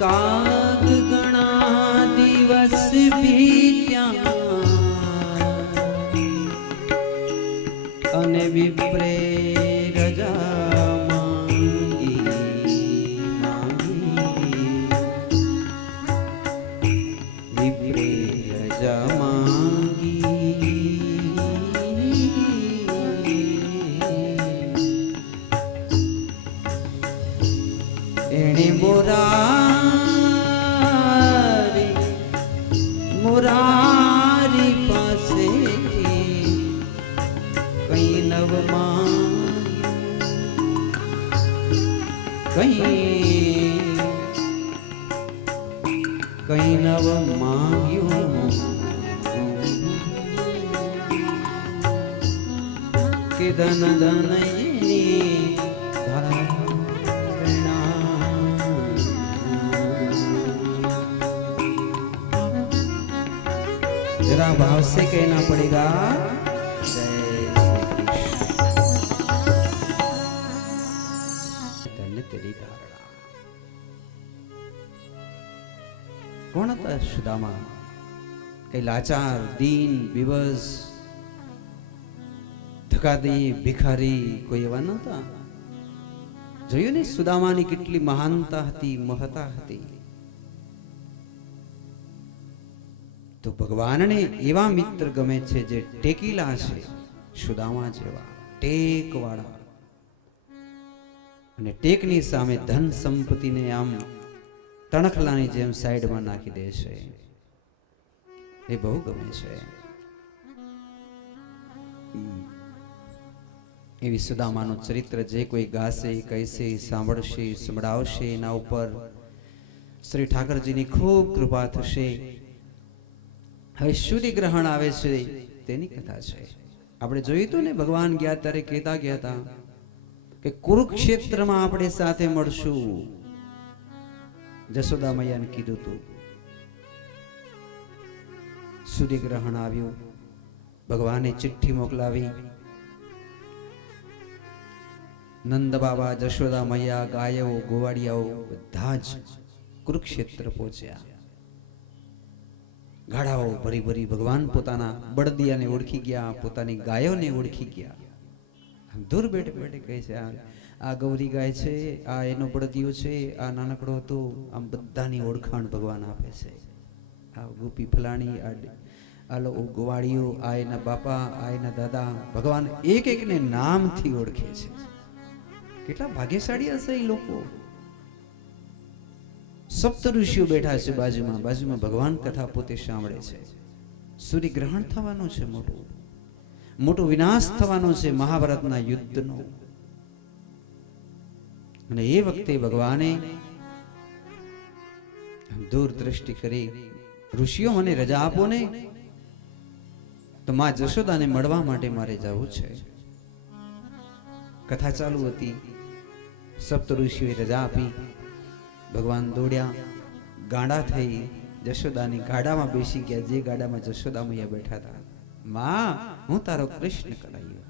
કાગ ગણા દિવસ બીત્યા અને વિપ્રે રજા માંગી વિપ્રે રજા માંગી એણે મોરારી પાસેથી કઈ નવ કઈ નવ માંગ્યું કે ધન ધન એની जरा भाव से कहना पड़ेगा धन्य तेरी धारणा। कौन था सुदामा? कई लाचार दीन विवश धकादी ભિખારી કોઈ એવા નહોતા. જોયું ને સુદામાની કેટલી મહાનતા હતી, મહતા હતી. તો ભગવાનને એવા મિત્ર ગમે છે જે ટેકીલા છે, સુદામા જેવા ટેકવાળા, અને ટેકની સામે ધન સંપત્તિને આમ તણખલાની જેમ સાઈડમાં નાખી દે છે. એ બહુ ગમે છે. એવી સુદામાનું ચરિત્ર જે કોઈ ગાશે, કહેશે, સાંભળશે, સંભળાવશે, એના ઉપર શ્રી ઠાકરજીની ખૂબ કૃપા થશે. હવે સૂર્યગ્રહણ આવે છે તેની કથા છે. આપણે જોયું હતું ને, ભગવાન ગયા ત્યારે કહેતા ગયા હતા કે કુરુક્ષેત્રમાં આપણે સાથે મળશું. જશોદા મૈયાને કીધું હતું. સૂર્યગ્રહણ આવ્યું, ભગવાને ચિઠ્ઠી મોકલાવી. નંદ બાબા, જશોદા મૈયા, ગાયો, ગોવાડિયાઓ બધા જ કુરુક્ષેત્ર પહોંચ્યા. ગાડાઓ ભરી ભરી ભગવાન પોતાના બળદિયાને ઓળખી ગયા, પોતાની ગાયોને ઓળખી ગયા. આમ દૂર બેઠે બેઠે કહે છે, આ ગૌરી ગાય છે, આ એનો બળદિયો છે, આ નાનકડો હતો. આમ બધાની ઓળખાણ ભગવાન આપે છે. આ ગોપી ફલાણી, આ લોકો ગોવાળીઓ, આ એના બાપા, આ એના દાદા. ભગવાન એક એકને નામથી ઓળખે છે. કેટલા ભાગ્યશાળી હશે એ લોકો. સપ્ત ઋષિઓ બેઠા છે બાજુમાં, બાજુમાં ભગવાન કથા પોતે સાંભળે છે. સૂર્યગ્રહણ થવાનું છે, મોટું મોટો વિનાશ થવાનો છે મહાભારતના યુદ્ધનો. અને એ વખતે ભગવાને દૂરદ્રષ્ટિ કરી, ઋષિઓ મને રજા આપો ને, તો માં જશોદાને મળવા માટે મારે જવું છે. કથા ચાલુ હતી, સપ્ત ઋષિઓએ રજા આપી. ભગવાન દોડ્યા, ગાડા થઈ, જશોદાની ગાડામાં બેસી ગયા, જે ગાડામાં જશોદા મૈયા બેઠા હતા. માં, હું તારો કૃષ્ણ કનૈયો.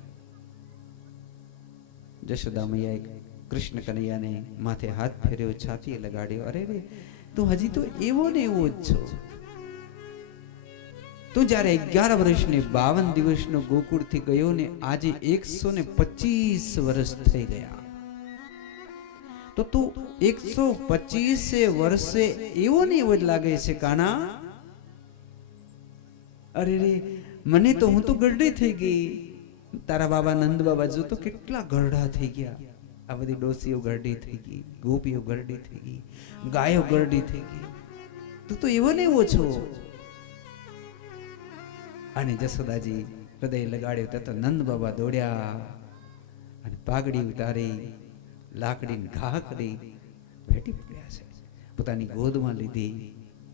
જશોદા મૈયાએ કૃષ્ણ કનૈયાને માથે હાથ ફેર્યો, છાતીએ લગાડ્યો. અરે રે, તું હજી તો એવો ને એવો જ છો. તું જ્યારે 11 વર્ષને 52 દિવસનો ગોકુળથી ગયો ને, આજે 125 વર્ષ થઈ ગયા. તો તું 125 વર્ષે એવો ને એવો જ લાગે છે કાના. અરે રે, મને તો, હું તો ગરડી થઈ ગઈ. તારા બાબા નંદ બાબા જો તો કેટલા ગરડા થઈ ગયા. આ બધી ડોસીઓ ગરડી થઈ ગઈ, ગોપીઓ ગરડી થઈ ગઈ, ગાયો ગરડી થઈ ગઈ. તું તો એવો ને એવો છો. અને જશોદાજી હૃદય લગાડ્યો તો નંદ બાબા દોડ્યા અને પાઘડી ઉતારી, લાકડીને ઘા કરી ભેટી પડ્યા છે. પોતાની ગોદમાં લીધી,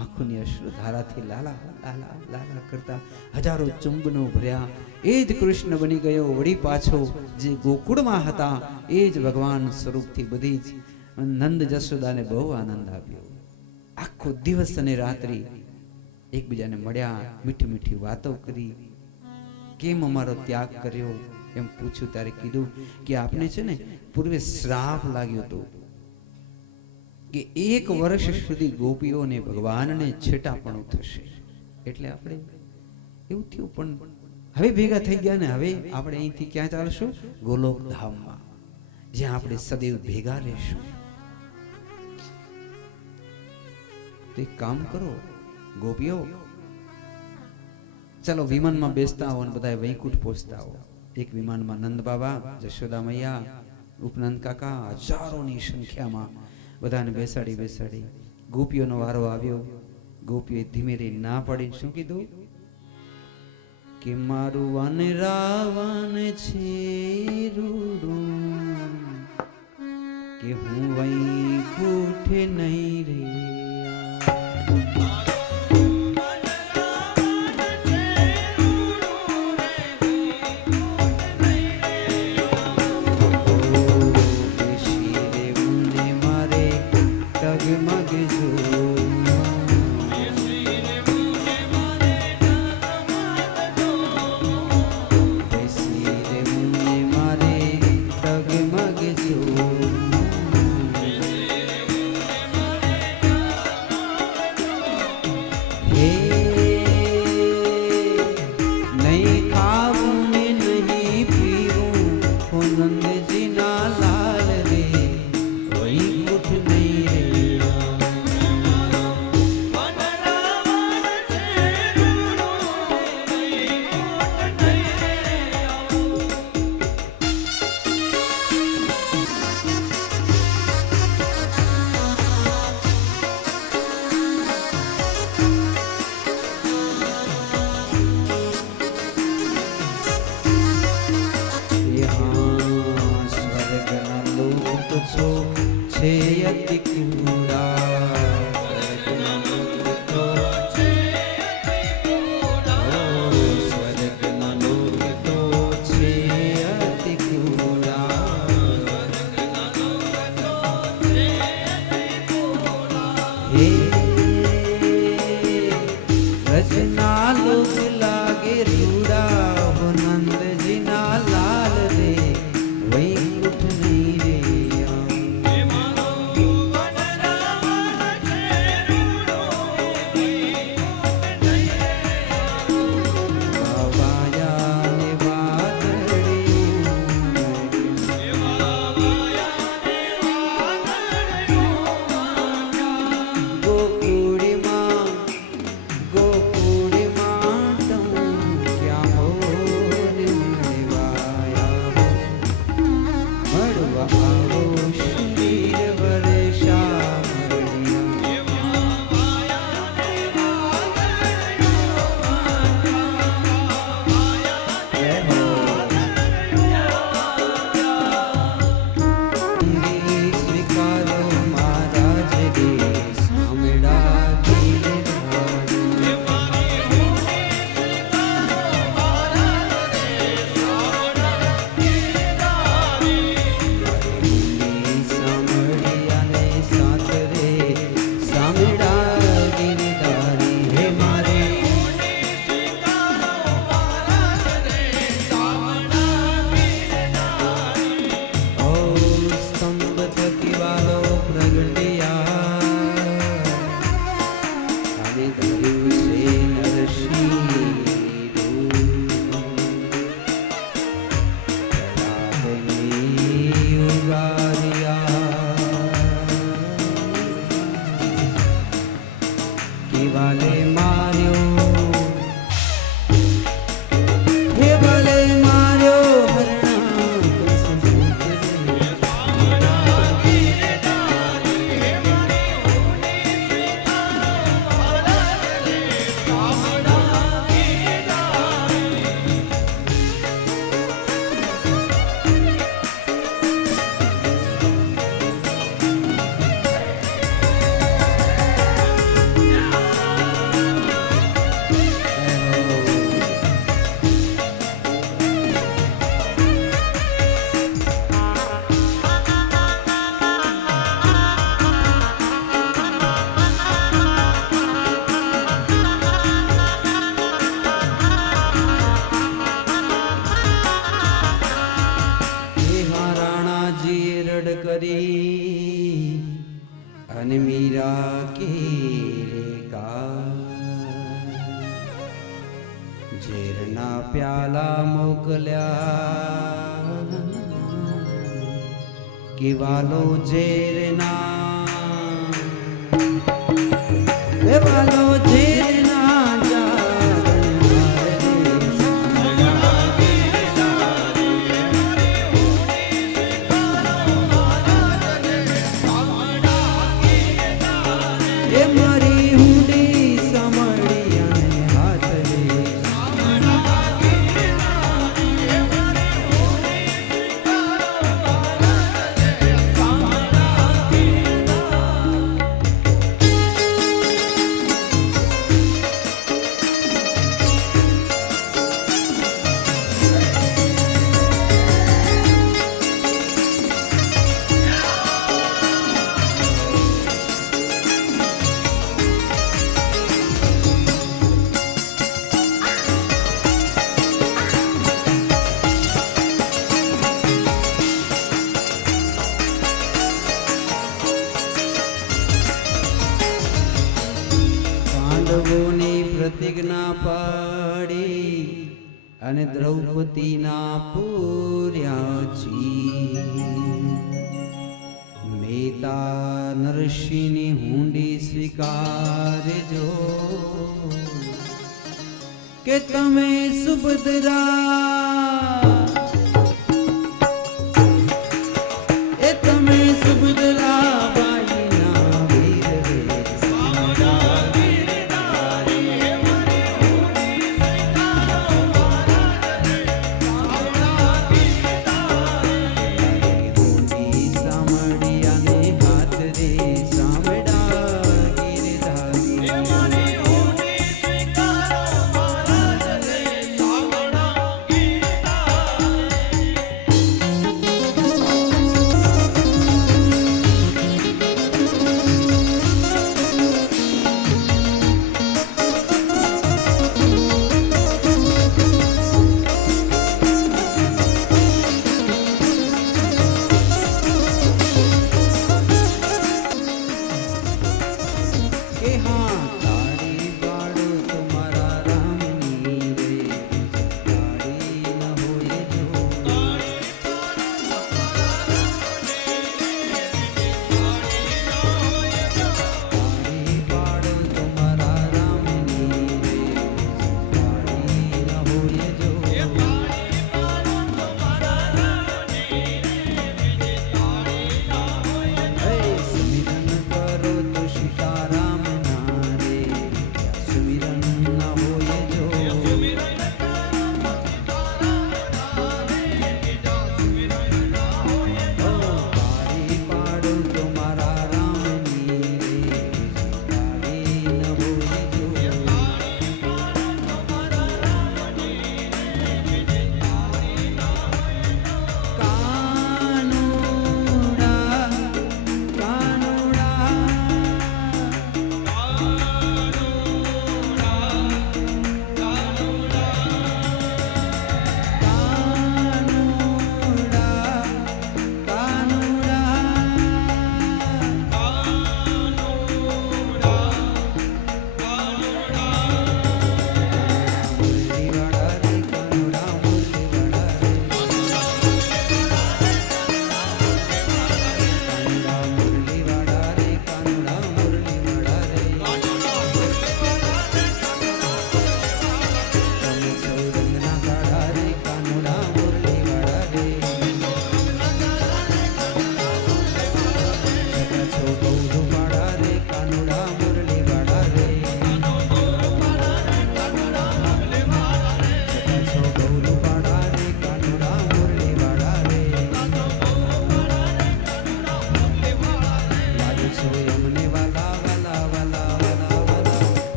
આંખોની અશ્રુધારાથી લાલા લાલા લાલા કરતા હજારો ચુંબનો ભર્યા. એ જ કૃષ્ણ બની ગયો વળી પાછો, જે ગોકુળમાં હતા એ જ ભગવાન સ્વરૂપથી બધી જ નંદ જશોદાને બહુ આનંદ આપ્યો. આખો દિવસ અને રાત્રિ એકબીજાને મળ્યા, મીઠી મીઠી વાતો કરી. કેમ અમારો ત્યાગ કર્યો એમ પૂછ્યું ત્યારે કીધું કે આપણે છે ને પૂર્વે શ્રાપ લાગ્યો હતો કે 1 વર્ષ સુધી ગોપીઓને ભગવાનને છેટાપણું થશે, એટલે આપણે એવું થયું. પણ હવે ભેગા થઈ ગયા ને હવે આપણે અહીંથી ક્યાં ચાલશું? ગોલોક ધામમાં, જ્યાં આપણે સદૈવ ભેગા રહેશું. તો એક કામ કરો ગોપીઓ, ચાલો વિમાનમાં બેસતા હો અને બધા વૈકુંઠ પહોંચતા હો. એક વિમાનમાં નંદ બાબા, જશોદા મૈયા, ઉપનંદ કાકા, હજારોની સંખ્યામાં બધાને બેસાડી ગોપીઓનો વારો આવ્યો. ગોપીએ ધીમે ધીમે ના પાડી શું કીધું કે મારું વન રાવણ છે રૂડું, કે હું વૈકુંઠ નહીં રે. ઝેરના પ્યાલા મોકલ્યા કે વાલો ઝેરના વાલો ઝેરના પાંડવોની પ્રતિજ્ઞા પાડી અને દ્રૌપદીના પૂર્યા છી મેતા નરસિંહની હુંડી સ્વીકારજો કે તમે સુભદ્રા એ તમે સુભદ્રા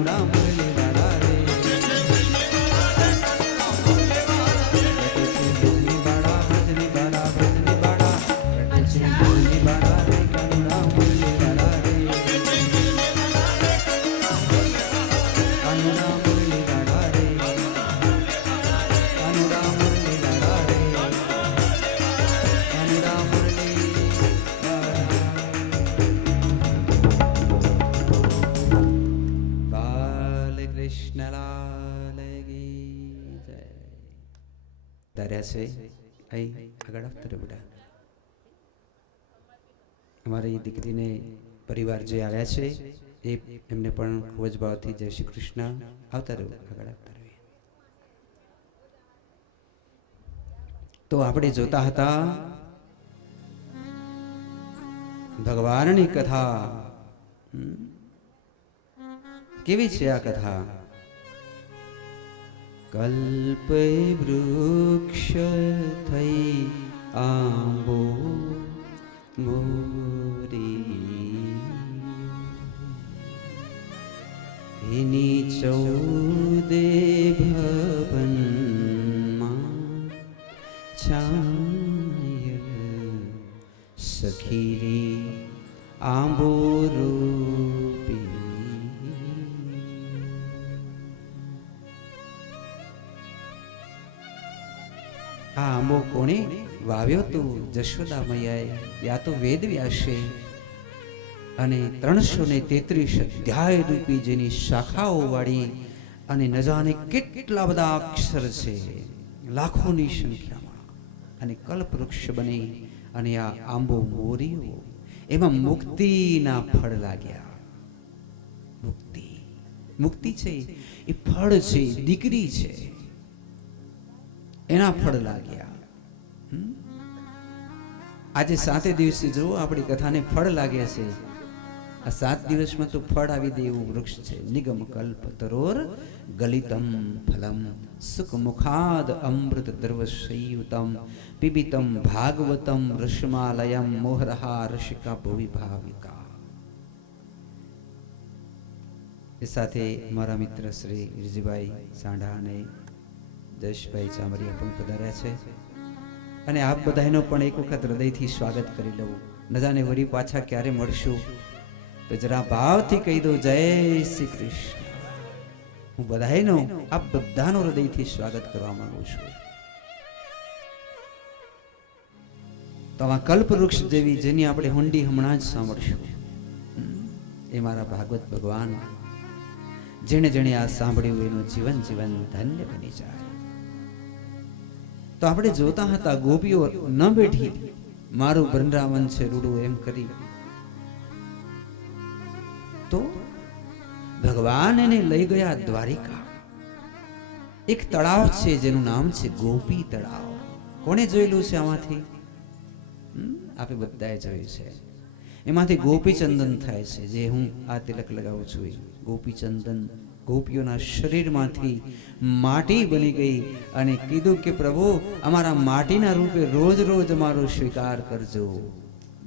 કાનુડા મુરલી વાળા રે ભજની બાળા ભજની બાળા ભજની બાળા ભજની બાળા રે કાનુડા મુરલી વાળા રે કાનુડા મુરલી વાળા રે કાનુડા મુરલી વાળા રે કાનુડા મુરલી કૃષ્ણલાલ કી જય. તાર્યા છે અહીં આગળ આવતા બધા અમારી દીકરીને પરિવાર જે આવ્યા છે એ એમને પણ ખૂબ જ ભાવથી જય શ્રી કૃષ્ણ. આવતા રહ્યો આગળ આવતા રહ્યો. તો આપણે જોતા હતા ભગવાનની કથા. કેવી છે આ કથા? કલ્પ વૃક્ષ થઈ આંબો મોરી એની ચૌદે ભવનમાં છાય સખી આંબો રૂપી. આ આંબો કોણે વાવ્યો તો? જશોદા મૈયાએ યા તો વેદ વ્યાસે. અને 333 અધ્યાય રૂપી જેની શાખાઓ વાળી અને ન જાણે કેટલા બધા અક્ષર છે લાખોની સંખ્યામાં અને કલ્પવૃક્ષ બની અને આ આંબો મોર્યો. એમાં મુક્તિના ફળ લાગ્યા. મુક્તિ મુક્તિ છે એ ફળ છે, દીકરી છે એના ફળ લાગ્યા. આજે 7 દિવસે જો આપણી કથાને ફળ લાગ્યા છે. આ 7 દિવસમાં તો ફળ આવી દે એવું વૃક્ષ છે. નિગમ કલ્પ તરોર ગલિતમ ફલમ સુખ મુખાદ અમૃત દ્રવ સંયુતમ પિબિતમ ભાગવતમ રસમાલયમ મોહરહા રસિકા ભુવિ ભાવિકા. એ સાથે મારા મિત્ર શ્રી હિરજીભાઈ સાંઢા અને જયેશભાઈ ચામરિયા પણ પધાર્યા છે. અને આપ બધાનો પણ એક વખત હૃદયથી સ્વાગત કરી લઉં. ન જાણે વળી પાછા ક્યારે મળશું, તો જરા ભાવથી કહી દો જય શ્રી કૃષ્ણ. હું બધાનો આપ બધાનો હૃદયથી સ્વાગત કરવા માંગુ છું. તો આ કલ્પવૃક્ષ જેવી જેની આપણે હુંડી હમણાં જ સાંભળશું એ મારા ભાગવત ભગવાન. જેણે જેણે આ સાંભળ્યું એનું જીવન જીવન ધન્ય બની જાય. તો આપણે જોતા હતા ગોપીઓ ન બેઠી, મારું વૃંદાવન છે રૂડું એમ કરી. તો ભગવાન એને લઈ ગયા દ્વારિકા. એક તળાવ છે જેનું નામ છે ગોપી તળાવ. કોણે જોયેલું છે આમાંથી? આપણે બધાએ જોયું છે. એમાંથી ગોપી ચંદન થાય છે. જે હું આ તિલક લગાવું છું એ ગોપી ચંદન ગોપીઓના શરીરમાંથી માટી બની ગઈ અને કીધું કે પ્રભુ અમારા માટીના રૂપે રોજ રોજ અમારો સ્વીકાર કરજો.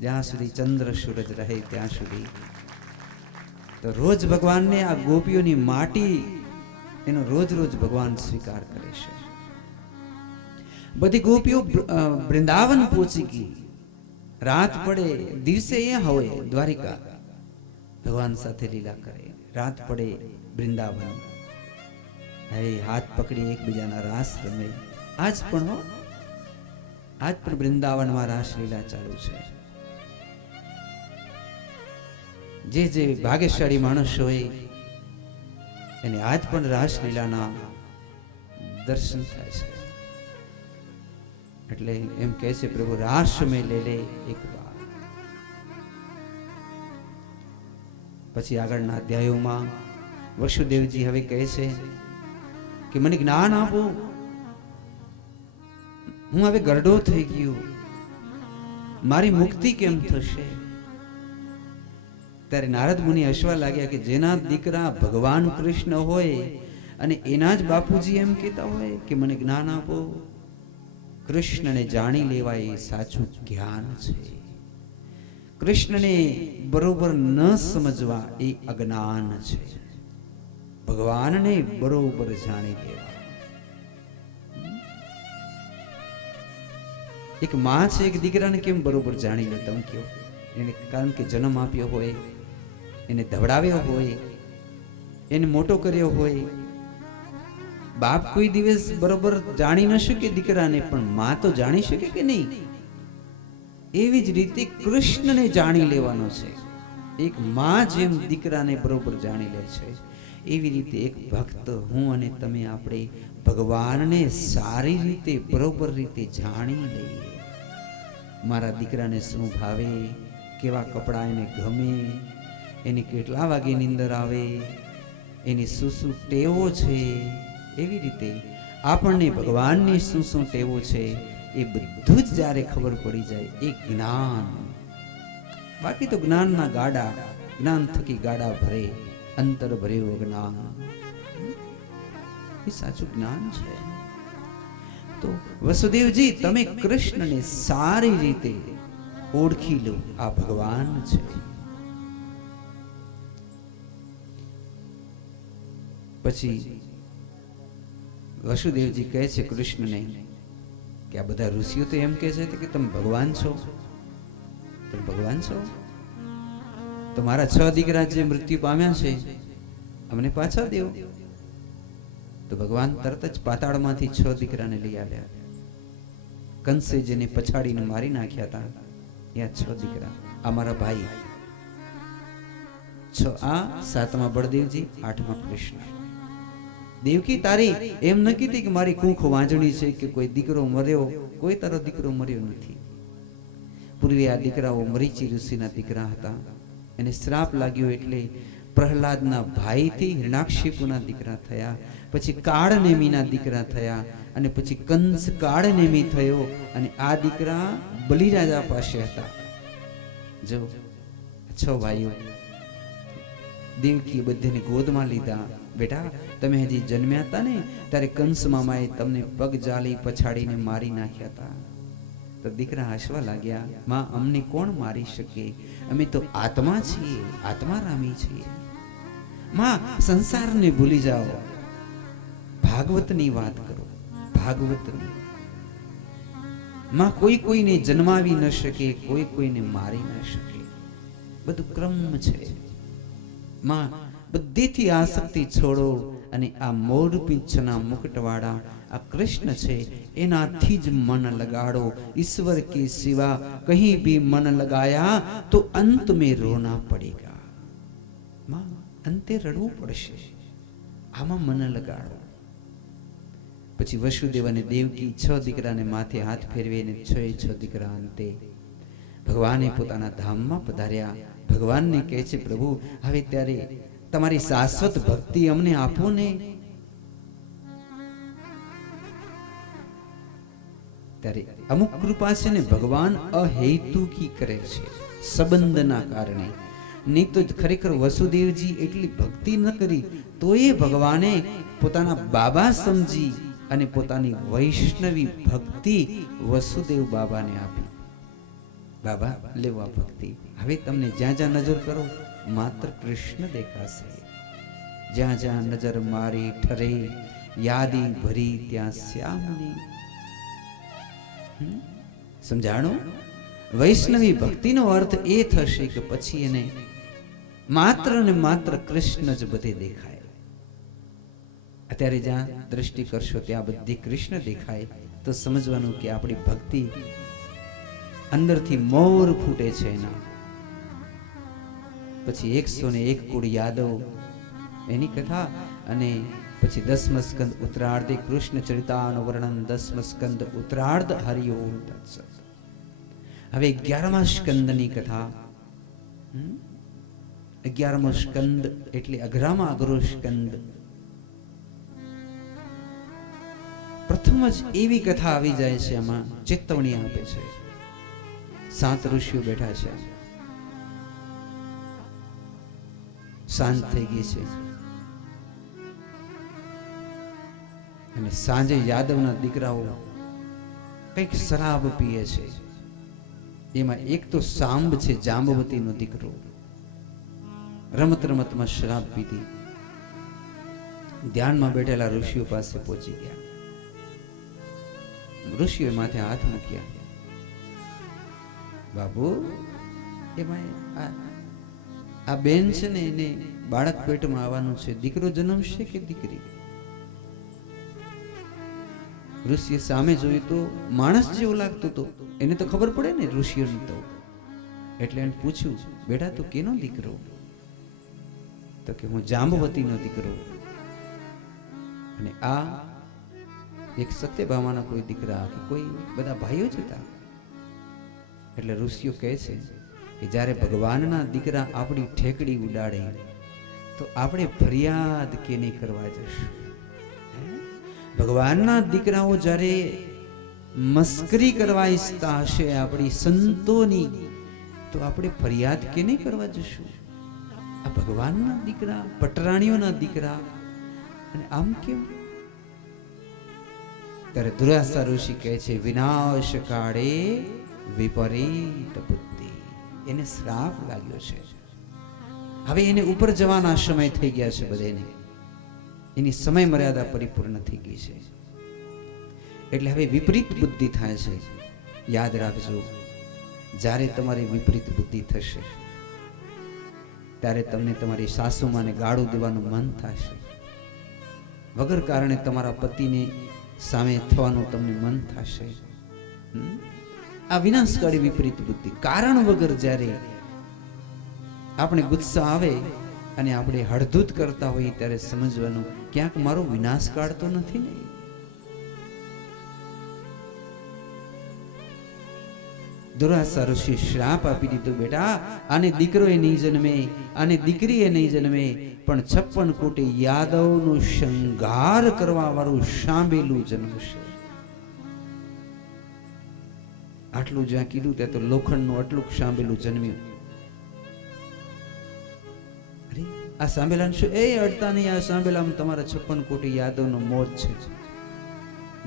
જ્યાં સુધી ચંદ્ર સૂરજ રહે ત્યાં સુધી. તો રોજ ભગવાનને આ ગોપીઓની માટી એનો રોજ રોજ ભગવાન સ્વીકાર કરે છે. બધી ગોપીઓ વૃંદાવન પહોંચી ગઈ. રાત પડે, દિવસે અહીંયા હોય દ્વારિકા, ભગવાન સાથે લીલા કરે. રાત પડે વૃંદાવન, હાથ પકડી એકબીજાના રાસ રમે. આજ પણ વૃંદાવનમાં રાસલીલા ચાલુ છે. જે જે ભાગ્યશાળી માણસ હોય એને આજ પણ રાસલીલાના દર્શન થાય છે. એટલે એમ કહે છે પ્રભુ રાસ મેં લે લે એક વાર. પછી આગળના અધ્યાયોમાં વસુદેવજી હવે કહે છે કે મને જ્ઞાન આપો, હું હવે ગરડો થઈ ગયો, મારી મુક્તિ કેમ થશે? ત્યારે નારદ મુનિ હસવા લાગ્યા કે જેના દીકરા ભગવાન કૃષ્ણ હોય અને એના જ બાપુજી એમ કહેતા હોય કે મને જ્ઞાન આપો. કૃષ્ણને જાણી લેવા એ સાચું જ્ઞાન છે. કૃષ્ણને બરોબર ન સમજવા એ અજ્ઞાન છે. ભગવાનને બરોબર જાણી લેવા. એક માં છે એક દીકરાને કેમ બરોબર જાણી લે તમે કયો? એને કારણ કે જન્મ આપ્યો હોય, એને ધવડાવ્યો હોય, એને મોટો કર્યો હોય. બાપ કોઈ દિવસ બરોબર જાણી ન શકે દીકરાને, પણ માં તો જાણી શકે કે નહીં? એવી જ રીતે કૃષ્ણને જાણી લેવાનો છે. એક માં જેમ દીકરાને બરોબર જાણી લે છે, એવી રીતે એક ભક્ત હું અને તમે આપણે ભગવાનને સારી રીતે બરોબર રીતે જાણી લઈએ. મારા દીકરાને શું ભાવે, કેવા કપડાં એને ગમે, એને કેટલા વાગે નીંદર આવે, એની શું શું ટેવો છે, એવી રીતે આપણને ભગવાનની શું શું ટેવો છે એ બધું જ જ્યારે ખબર પડી જાય એ જ્ઞાન. બાકી તો જ્ઞાનના ગાડા, જ્ઞાન થકી ગાડા ભરે, અંતર ભર્યો જ્ઞાન, એ સાચું જ્ઞાન છે. તો વસુદેવજી તમે કૃષ્ણને સારી રીતે ઓળખી લો, આ ભગવાન છે. પછી વસુદેવજી કહે છે કૃષ્ણને કે આ બધા ઋષિઓ તો એમ કહે છે કે તમે ભગવાન છો, તમે ભગવાન છો, તો મારા 6 દીકરા જે મૃત્યુ પામ્યા છે અમને પાછા દેવો. તો ભગવાન તરત જ પાતાળમાંથી 6 દીકરાને લઈ આવ્યા. કંસે જેને પછાડીને મારી નાખ્યા હતા એ 6 દીકરા, આ મારા ભાઈ. 6 આ, 7મા બળદેવજી, 8મા કૃષ્ણ. દેવકી તારી એમ ન કીધી કે મારી કૂખ વાંજણી છે કે કોઈ દીકરો મર્યો, કોઈ તારો દીકરો મર્યો નથી. પૂર્વે આ દીકરાઓ મરીચી ઋષિના દીકરા હતા. એને શ્રાપ લાગ્યો એટલે પ્રહલાદના ભાઈથી હિરણાક્ષિપુના દીકરા થયા, પછી કાળનેમીના દીકરા થયા, અને પછી કંસ કાળનેમી થયો, અને આ દીકરા બલિરાજા પાસે હતા. જો 6 ભાઈઓ, દેવકીએ બધાને ગોદમાં લીધા. બેટા તમે હજી જન્મ્યા હતા ને ત્યારે કંસ મામાએ તમને પગ જાલી પછાડીને મારી નાખ્યા હતા. તો દીકરા હસવા લાગ્યા, માં અમને કોણ મારી શકે, અમે તો આત્મા છીએ, આત્મારામી છીએ. માં સંસારને ભૂલી જાઓ, ભાગવતની વાત કરો, ભાગવતની. માં કોઈ કોઈને જન્માવી ન શકે, કોઈ કોઈને મારી ન શકે, બધું ક્રમ છે. માં બધીથી આસક્તિ છોડો અને આ મોરપીંછના મુકટવાળા આ કૃષ્ણ છે એનાથી જ મન લગાડો. ઈશ્વર કે સિવા કहीं भी मन लगाया तो अंत में रोना पड़ेगा. માં અંતે રડવું પડશે, આમાં મન લગાડો. પછી વસુદેવ અને દેવકી 6 દીકરાને માથે હાથ ફેરવીને 6 દીકરા અંતે ભગવાને પોતાના ધામમાં પધાર્યા. ભગવાનને કહે છે પ્રભુ હવે ત્યારે તમારી શાશ્વત ભક્તિ અમને આપો ને. ત્યારે અમુક કૃપા છે ને ભગવાન અહેતુકી કરે છે, સંબંધના કારણે. નહીં તો ખરેખર વસુદેવજી એટલી ભક્તિ ન કરી તો એ ભગવાને પોતાના બાબા સમજી અને પોતાની વૈષ્ણવી ભક્તિ વસુદેવ બાબાને આપી. બાબા લેવા ભક્તિ. હવે તમને જ્યાં જ્યાં નજર કરો માત્ર કૃષ્ણ દેખાશે. જ્યાં જ્યાં નજર મારી ઠરે યાદી ભરી ત્યાં શ્યામની. સમજાણો? વૈષ્ણવી ભક્તિનો અર્થ એ થશે કે પછી એને માત્ર ને માત્ર કૃષ્ણ જ બધે દેખાય. અત્યારે જ્યાં દ્રષ્ટિ કરશો ત્યાં બધી કૃષ્ણ દેખાય તો સમજવાનું કે આપણી ભક્તિ અંદરથી મોર ફૂટે છે એના. પછી 101 કુળ યાદવ એની કથા, અને પછી 10મ સ્કંદ ઉત્તરાર્ધે કૃષ્ણ ચરિતાનું વર્ણન, 10મ સ્કંદ ઉત્તરાર્ધ. હરિ ઓમ તત્સત. હવે 11મા સ્કંદની કથા. 11મો સ્કંદ એટલે અઘરામાં અઘરો સ્કંદ. પ્રથમ જ એવી કથા આવી જાય છે, આમાં ચેતવણી આપે છે. 7 ઋષિઓ બેઠા છે, સાંજ થઈ ગઈ છે, અને સાંજે યાદવના દીકરાઓ કઈક શરાબ પીએ છે. એમાં એક તો સાંબ છે, જાંબવતીનો દીકરો, રમત રમતમાં શરાબ પીધી ધ્યાનમાં બેઠેલા ઋષિઓ પાસે પહોંચી ગયા. ઋષિઓએ માથે હાથ મૂક્યા. બાબુ, એમાં આ બેન છે ને, એને બાળક પેટમાં આવવાનું છે, દીકરો જન્મશે કે દીકરી? ઋષિએ સામે જોયું તો માણસ જેવું લાગતું હતો. એને તો ખબર પડે ને ઋષિઓને તો. એટલે એને પૂછ્યું, બેટા તું કેનો દીકરો? તો કે હું જાંબવતીનો દીકરો. અને આ એક સત્યભામાના કોઈ દીકરા કે કોઈ બધા ભાઈઓ જ હતા. એટલે ઋષિઓ કહે છે કે જ્યારે ભગવાનના દીકરા આપણી ઠેકડી ઉડાડે તો આપણે ફરિયાદ કે નહીં કરવા જશું? ભગવાનના દીકરાઓ જ્યારે મસ્કરી કરવા ઈચ્છતા હશે આપણી સંતોની, તો આપણે ફરિયાદ કે નહીં કરવા જશું? આ ભગવાનના દીકરા, પટરાણીઓના દીકરા, અને આમ કેમ? ત્યારે દુરાસા ઋષિ કહે છે, વિનાશ કાળે વિપરીત બુદ્ધિ. એને શ્રાપ લાગ્યો છે. હવે એને ઉપર જવાના સમય થઈ ગયા છે. બધાને એની સમય મર્યાદા પરિપૂર્ણ થઈ ગઈ છે. એટલે હવે વિપરીત બુદ્ધિ થાય છે. યાદ રાખજો, જ્યારે તમારી વિપરીત બુદ્ધિ થશે ત્યારે તમને તમારી સાસુમાને ગાળું દેવાનું મન થશે. વગર કારણે તમારા પતિને સામે થવાનું તમને મન થશે. આ વિનાશકારી વિપરીત બુદ્ધિ. કારણ વગર જ્યારે આપણે ગુસ્સા આવે અને આપણે હળધૂત કરતા હોઈએ ત્યારે સમજવાનું, ક્યાંક મારો વિનાશકાળ તો નથી ને. દુરાસા ઋષિ શ્રાપ આપી દીધો, બેટા આને દીકરો એ નહીં જન્મે, આને દીકરી એ નહીં જન્મે, પણ 56 કોટી યાદવનું શૃંગાર કરવા વાળું સાંભેલું જન્મશે. આટલું જ્યાં કીધું ત્યાં તો લોખંડનું આટલું સાંભેલું જન્મ્યું. અરે આ સાંભેલાનું શું? એ અડતા નહીં, આ સાંભેલામાં તમારા 56 કોટી યાદવનો મોજ છે.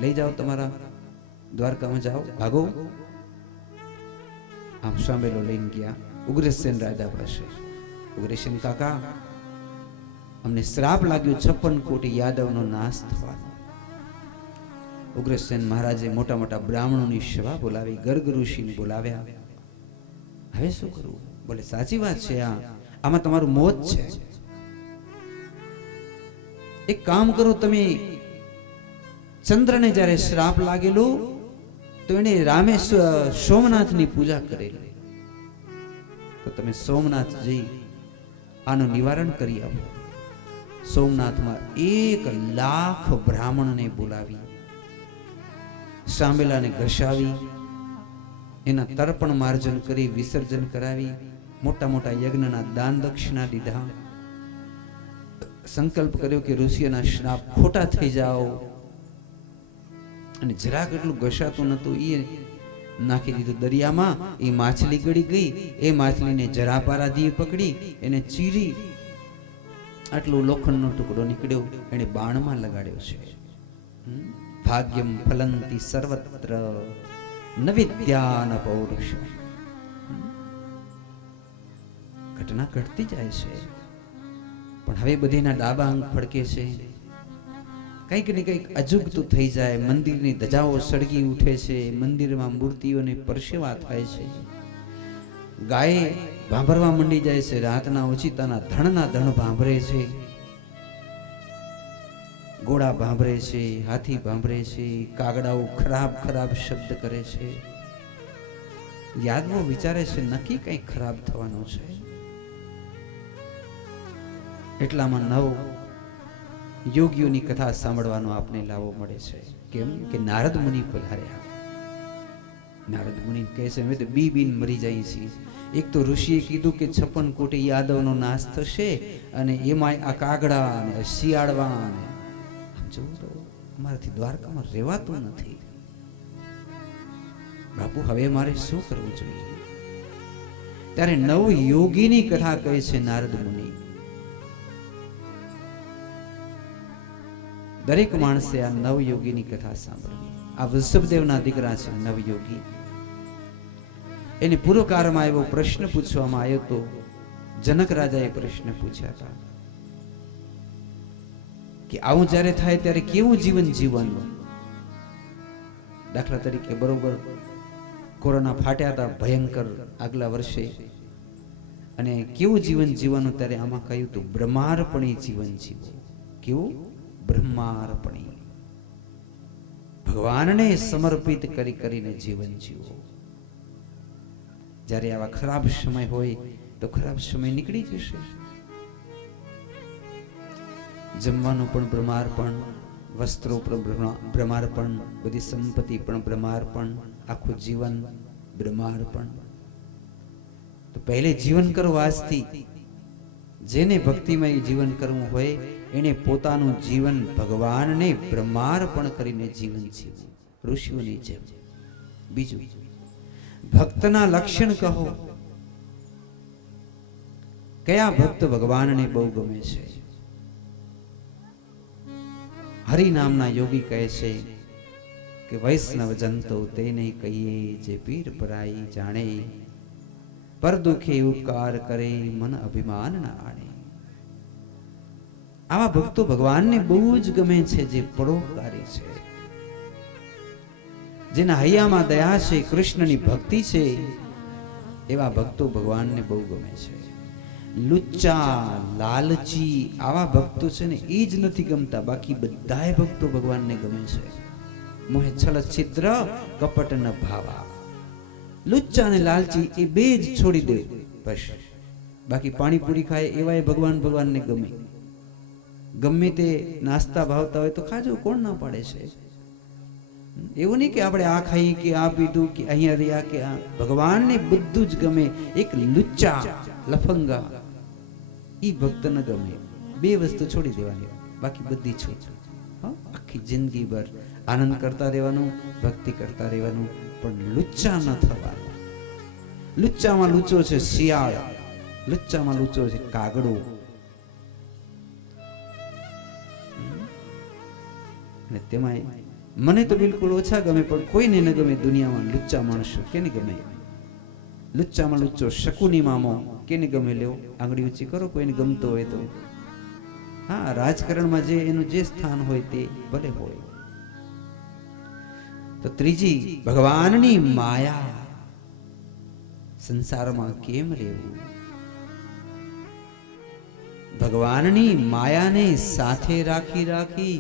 લઈ જાઓ, તમારા દ્વારકામાં જાઓ, ભાગો. આમ સાંભેલો લઈને ગયા ઉગ્રસેન રાજા પાસે. ઉગ્રસેન કાકા, અમને શ્રાપ લાગ્યો 56 કોટી યાદવનો નાશ થવાનો. ઉગ્રસેન મહારાજે મોટા મોટા બ્રાહ્મણોની સભા બોલાવી, ગર્ગ ઋષિને બોલાવ્યા. હવે શું કરવું? બોલે સાચી વાત છે, આમાં તમારું મોત છે. એક કામ કરો, તમે ચંદ્રને જ્યારે શ્રાપ લાગેલો તો એને સોમનાથની પૂજા કરેલી, તો તમે સોમનાથ જઈ આનું નિવારણ કરી આવો. સોમનાથમાં 1,00,000 બ્રાહ્મણને બોલાવી, સાંભેલાને ઘસાવી, એના તર્પણ માર્જન કરી, વિસર્જન કરાવી, મોટા મોટા યજ્ઞના દાન દક્ષિણા દીધા. સંકલ્પ કર્યો કે ઋષિઓના શ્રાપ ખોટા થઈ જાઓ. અને જરાક એટલું ઘસાતું નતું એ નાખી દીધું દરિયામાં. એ માછલી ગળી ગઈ. એ માછલીને જરા પારાધીએ પકડી, એને ચીરી, આટલો લોખંડનો ટુકડો નીકળ્યો, એને બાણમાં લગાડ્યો છે. ભાગ્યમ ફલંતી સર્વત્ર ન વિદ્યાન પૌરુષ. ઘટના ઘટતી જાય છે, પણ હવે બધીના ડાબા અંગ ફડકે છે. કંઈક ને કંઈક અજુગતું થઈ જાય. મંદિરની ધજાઓ સળગી ઉઠે છે, મંદિરમાં મૂર્તિઓને પરસેવા થાય છે, ગાય ભાંભરવા મંડી જાય છે, રાતના ઓચિતાના ધણના ધણ ભાંભરે છે, ઘોડા ભાંભરે છે, હાથી ભાંભરે છે, કાગડાઓ ખરાબ ખરાબ શબ્દ કરે છે. યાદવો વિચારે છે નક્કી કંઈક ખરાબ થવાનું છે. એટલામાં નવ યોગીઓની કથા સાંભળવાનો આપને લાવો મળે છે. કેમ કે નારદ મુનિ પધાર્યા. નારદ મુનિ કહે છે, અમે તો બીન મરી જાય છીએ. એક તો ઋષિએ કીધું કે 56 કોટી યાદવનો નાશ થશે, અને એમાં આ કાગડા અને શિયાળવા અને જોવું તો અમારાથી દ્વારકામાં રહેવાતું નથી. બાપુ, હવે મારે શું કરવું જોઈએ? ત્યારે નવ યોગીની કથા કહે છે નારદ મુનિ. દરેક માણસે આ નવયોગીની કથા સાંભળવી. આ વૃષભદેવના દીકરા છે નવયોગી. એને પૂર્વકાળમાં એવો પ્રશ્ન પૂછવામાં આવ્યો તો જનક રાજાએ પ્રશ્ન પૂછ્યા હતા કે આવું જ્યારે થાય ત્યારે કેવું જીવન જીવવાનું. દાખલા તરીકે બરોબર કોરોના ફાટ્યા હતા ભયંકર આગલા વર્ષે, અને કેવું જીવન જીવવાનું ત્યારે આમાં કહ્યું હતું બ્રહ્માર્પણી જીવન જીવો. કેવું? બ્રહ્માર્પણી, ભગવાનને સમર્પિત કરી કરીને જીવન જીવો. જ્યારે આવા ખરાબ સમય હોય તો ખરાબ સમય નીકળી જશે. જમવાનું પણ બ્રહ્માર્પણ, વસ્ત્રો પણ બ્રહ્માર્પણ, બધી સંપત્તિ પણ બ્રહ્માર્પણ, આખું જીવન બ્રહ્માર્પણ. તો પહેલે જીવન કરો આજથી. જેને ભક્તિમય જીવન કરવું હોય એને પોતાનું જીવન ભગવાનને બ્રહ્માર્પણ કરીને જીવન જીવવું, ઋષિઓની જેમ. બીજું, ભક્તના લક્ષણ કહો. કયા ભક્ત ભગવાનને બહુ ગમે છે? હરિ નામના યોગી કહે છે કે વૈષ્ણવ જંતો તેને કહીએ જે પીર પરાઈ જાણે, પર દુખે ઉપકાર કરે મન અભિમાન ના આણે. આવા ભક્તો ભગવાનને બહુ જ ગમે છે, જે પરોપકારી છે, જેના હૈયામાં દયા છે, કૃષ્ણની ભક્તિ છે, એવા ભક્તો ભગવાનને બહુ ગમે છે. લુચ્ચા, લાલચી આવા ભક્તો છે ને એ જ નથી ગમતા, બાકી બધાય ભક્તો ભગવાનને ગમે છે. મોહે છલ છિદ્ર કપટ ન ભાવા. લુચ્ચા અને લાલચી એ બે જ છોડી દે બસ. બાકી પાણીપુરી ખાય એવાય ભગવાનને ગમે. ગમે તે નાસ્તા ભાવતા હોય તો ખાજો, કોણ ના પાડે છે? એવું નહીં કે આપણે આ ખાઈ કે આ પીધું કે અહીંયા રહ્યા કે આ. ભગવાનને બધું જ ગમે. એક લુચ્ચા લફંગા ઈ ભક્ત ન ગમે. બે વસ્તુ છોડી દેવાની, બાકી બધી છૂટ. આખી જિંદગી ભર આનંદ કરતા રહેવાનું, ભક્તિ કરતા રહેવાનું, પણ લુચ્ચા ન થવાનું. લુચ્ચામાં લૂચો છે શિયાળ, લુચ્ચામાં લૂચો છે કાગડો. અને તેમાં મને તો બિલકુલ ઓછા ગમે, પણ કોઈને ન ગમે દુનિયામાં લુચ્ચા માણસો. કેને ગમે? લુચ્ચામાં લુચ્ચો શકુની મામો કેને ગમે? લેવો આંગળી ઊંચી કરો કોઈને ગમતો હોય તો. હા, રાજકારણમાં જે એનું જે સ્થાન હોય તે ભલે હોય. તો ત્રીજી, ભગવાનની માયા. સંસારમાં કેમ રહેવું? ભગવાનની માયાને સાથે રાખી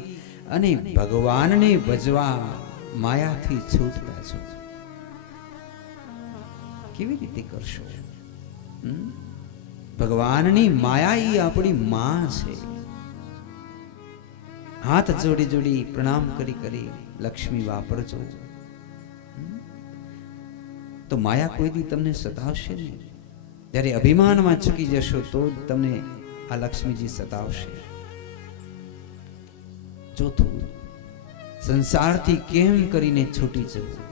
અને ભગવાનને ભજવા માયાથી છૂટતા છો. કેવી રીતે કરશો? ભગવાનની માયા ઈ આપણી માં છે. હાથ જોડી પ્રણામ કરી લક્ષ્મી વાપરજો. તો માયા કોઈ દી તમને સતાવશે નહીં. જ્યારે અભિમાનમાં ચૂકી જશો તો જ તમને આ લક્ષ્મીજી સતાવશે. ચોથું, સંસારથી કેમ કરીને છૂટી જવું?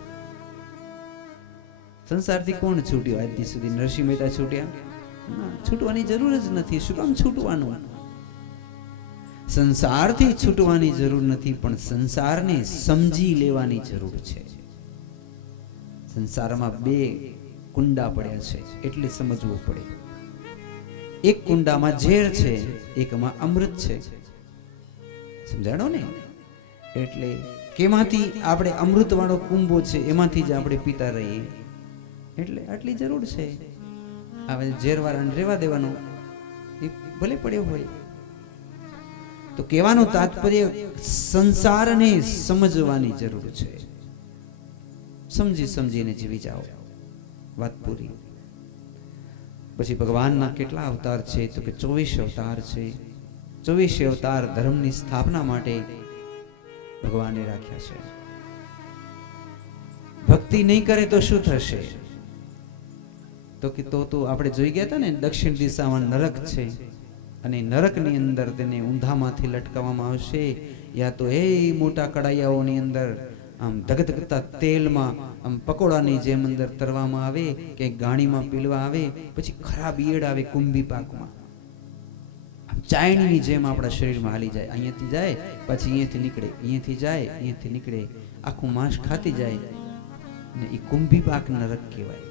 સંસારથી કોણ છૂટ્યું આજ દી સુધી? નરસિંહ મહેતા છૂટ્યા? છૂટવાની જરૂર જ નથી. શું કામ છૂટવાનું? સંસારથી છૂટવાની જરૂર નથી, પણ સંસારને સમજી લેવાની જરૂર છે. સંસારમાં બે કુંડા પડ્યા છે એટલે સમજવું પડે. એક કુંડામાં ઝેર છે, એકમાં અમૃત છે. સમજાણો ને? એટલે કેમાંથી આપણે અમૃત વાળો કુંભો છે એમાંથી જ આપણે પીતા રહીએ. એટલે આટલી જરૂર છે. હવે ઝેર વાળાને રહેવા દેવાનું, એ ભલે પડ્યો હોય. તો કહેવાનું તાત્પર્ય સંસારને સમજવાની જરૂર છે. સમજીને જીવી જાઓ, વાત પૂરી. પછી ભગવાનના કેટલા અવતાર છે? તો કે 24 અવતાર છે. 24 અવતાર ધર્મની સ્થાપના માટે ભગવાને રાખ્યા છે. ભક્તિ નહીં કરે તો શું થશે? તો કે તો આપણે જોઈ ગયા હતા ને, દક્ષિણ દિશામાં નરક છે અને નરકની અંદર તેને ઊંધામાંથી લટકાવવામાં આવશે, યા તો એ મોટા કડાયાઓની અંદર આમ ધગધગતા તેલમાં આમ પકોડાની જેમ અંદર તરવામાં આવે, કે ગાણીમાં પીલવા આવે, પછી ખરાબ ઈયળ આવે કુંભી પાકમાં, ચાયણીની જેમ આપણા શરીરમાં હાલી જાય. અહીંયાથી જાય પછી અહીંયાથી નીકળે, અહીંયાથી જાય અહીંયાથી નીકળે, આખું માંસ ખાતી જાય ને એ કુંભી પાક નરક કહેવાય.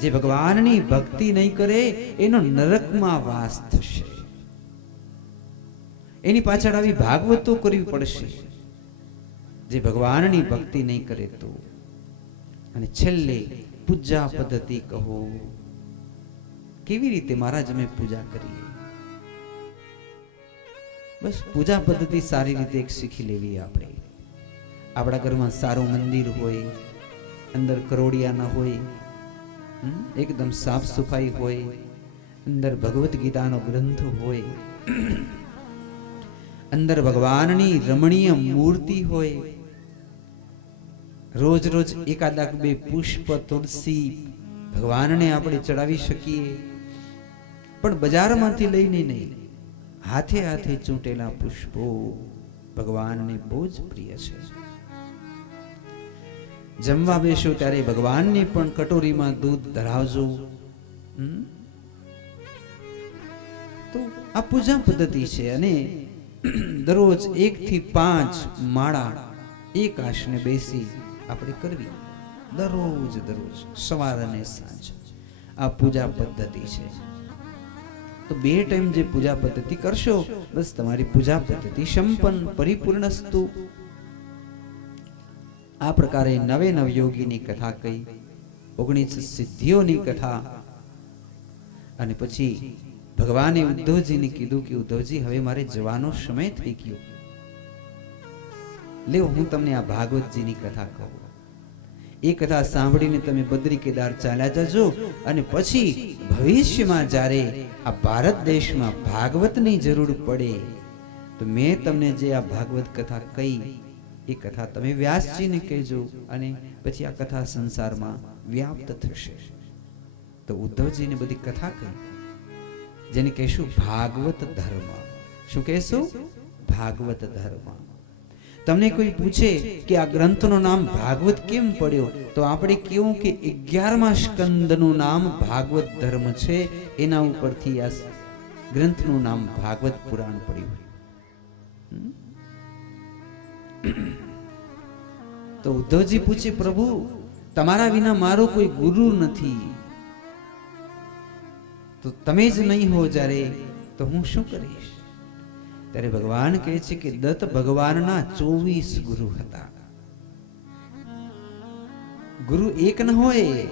જે ભગવાનની ભક્તિ નહીં કરે એનો નરકમાં વાસ થશે. એની પાછળ આવી ભાગવતો કરવી પડશે, જે ભગવાનની ભક્તિ નહીં કરે તો. અને છેલ્લે પૂજા પદ્ધતિ કહો, કેવી રીતે મહારાજ અમે પૂજા કરીએ. બસ પૂજા પદ્ધતિ સારી રીતે એક શીખી લેવી. આપણે આપણા ઘરમાં સારું મંદિર હોય, અંદર કરોડિયા ના હોય, એકદમ સાફ સફાઈ હોય, અંદર ભગવદ્ ગીતાનો ગ્રંથ હોય, અંદર ભગવાનની રમણીય મૂર્તિ હોય, રોજ રોજ એકાદાક બે પુષ્પ તુલસી ભગવાનને આપણે ચડાવી શકીએ. પણ બજારમાંથી લઈને નહીં, હાથે હાથે ચૂંટેલા પુષ્પો ભગવાનને બહુ જ પ્રિય છે. જમવા બેસો ત્યારે ભગવાનને પણ કટોરીમાં દૂધ ધરાવજો. તો આ પૂજા પદ્ધતિ છે. અને દરરોજ 1 થી 5 માળા એક આસને બેસી આપણે કરવી, દરરોજ સવાર અને સાંજ. આ પૂજા પદ્ધતિ છે. તો 2 ટાઈમ જે પૂજા પદ્ધતિ કરશો, બસ તમારી પૂજા પદ્ધતિ સંપન્ન પરિપૂર્ણસ્તુ. આ પ્રકારે નવે નવયોગીની કથા કહી, 19 સિદ્ધિઓની કથા. અને પછી ભગવાને ઉદ્ધવજીને કીધું કે ઉદ્ધવજી, હવે મારે જવાનો સમય થઈ ગયો. લે હું તમને આ ભાગવતજીની કથા કહું. એ કથા સાંભળીને તમે બદ્રી કેદાર ચાલ્યા જજો. અને પછી ભવિષ્યમાં જ્યારે આ ભારત દેશમાં ભાગવતની જરૂર પડે તો મેં તમને જે આ ભાગવત કથા કહી એ કથા તમે વ્યાસજીને કહેજો. અને પછી આ કથા સંસારમાં વ્યાપ્ત થશે. તો ઉદ્ધવજીને બધી કથા કહી, જેને કહેશું ભાગવત ધર્મ. શું કહેશું? ભાગવત ધર્મ. તમને કોઈ પૂછે કે આ ગ્રંથનું નામ ભાગવત કેમ પડ્યો, તો આપણે કેવું કે 11મા સ્કંદનું નામ ભાગવત ધર્મ છે. એના ઉપરથી આ ગ્રંથનું નામ ભાગવત પુરાણ પડ્યું. તો ઉદ્ધવજી પૂછે, પ્રભુ તમારા વિના મારો કોઈ ગુરુ નથી, તો તમે જ નહીં હો જ્યારે, તો હું શું કરીશ? ત્યારે ભગવાન કહે છે કે દત્ત ભગવાનના 24 ગુરુ હતા. ગુરુ એક ન હોય,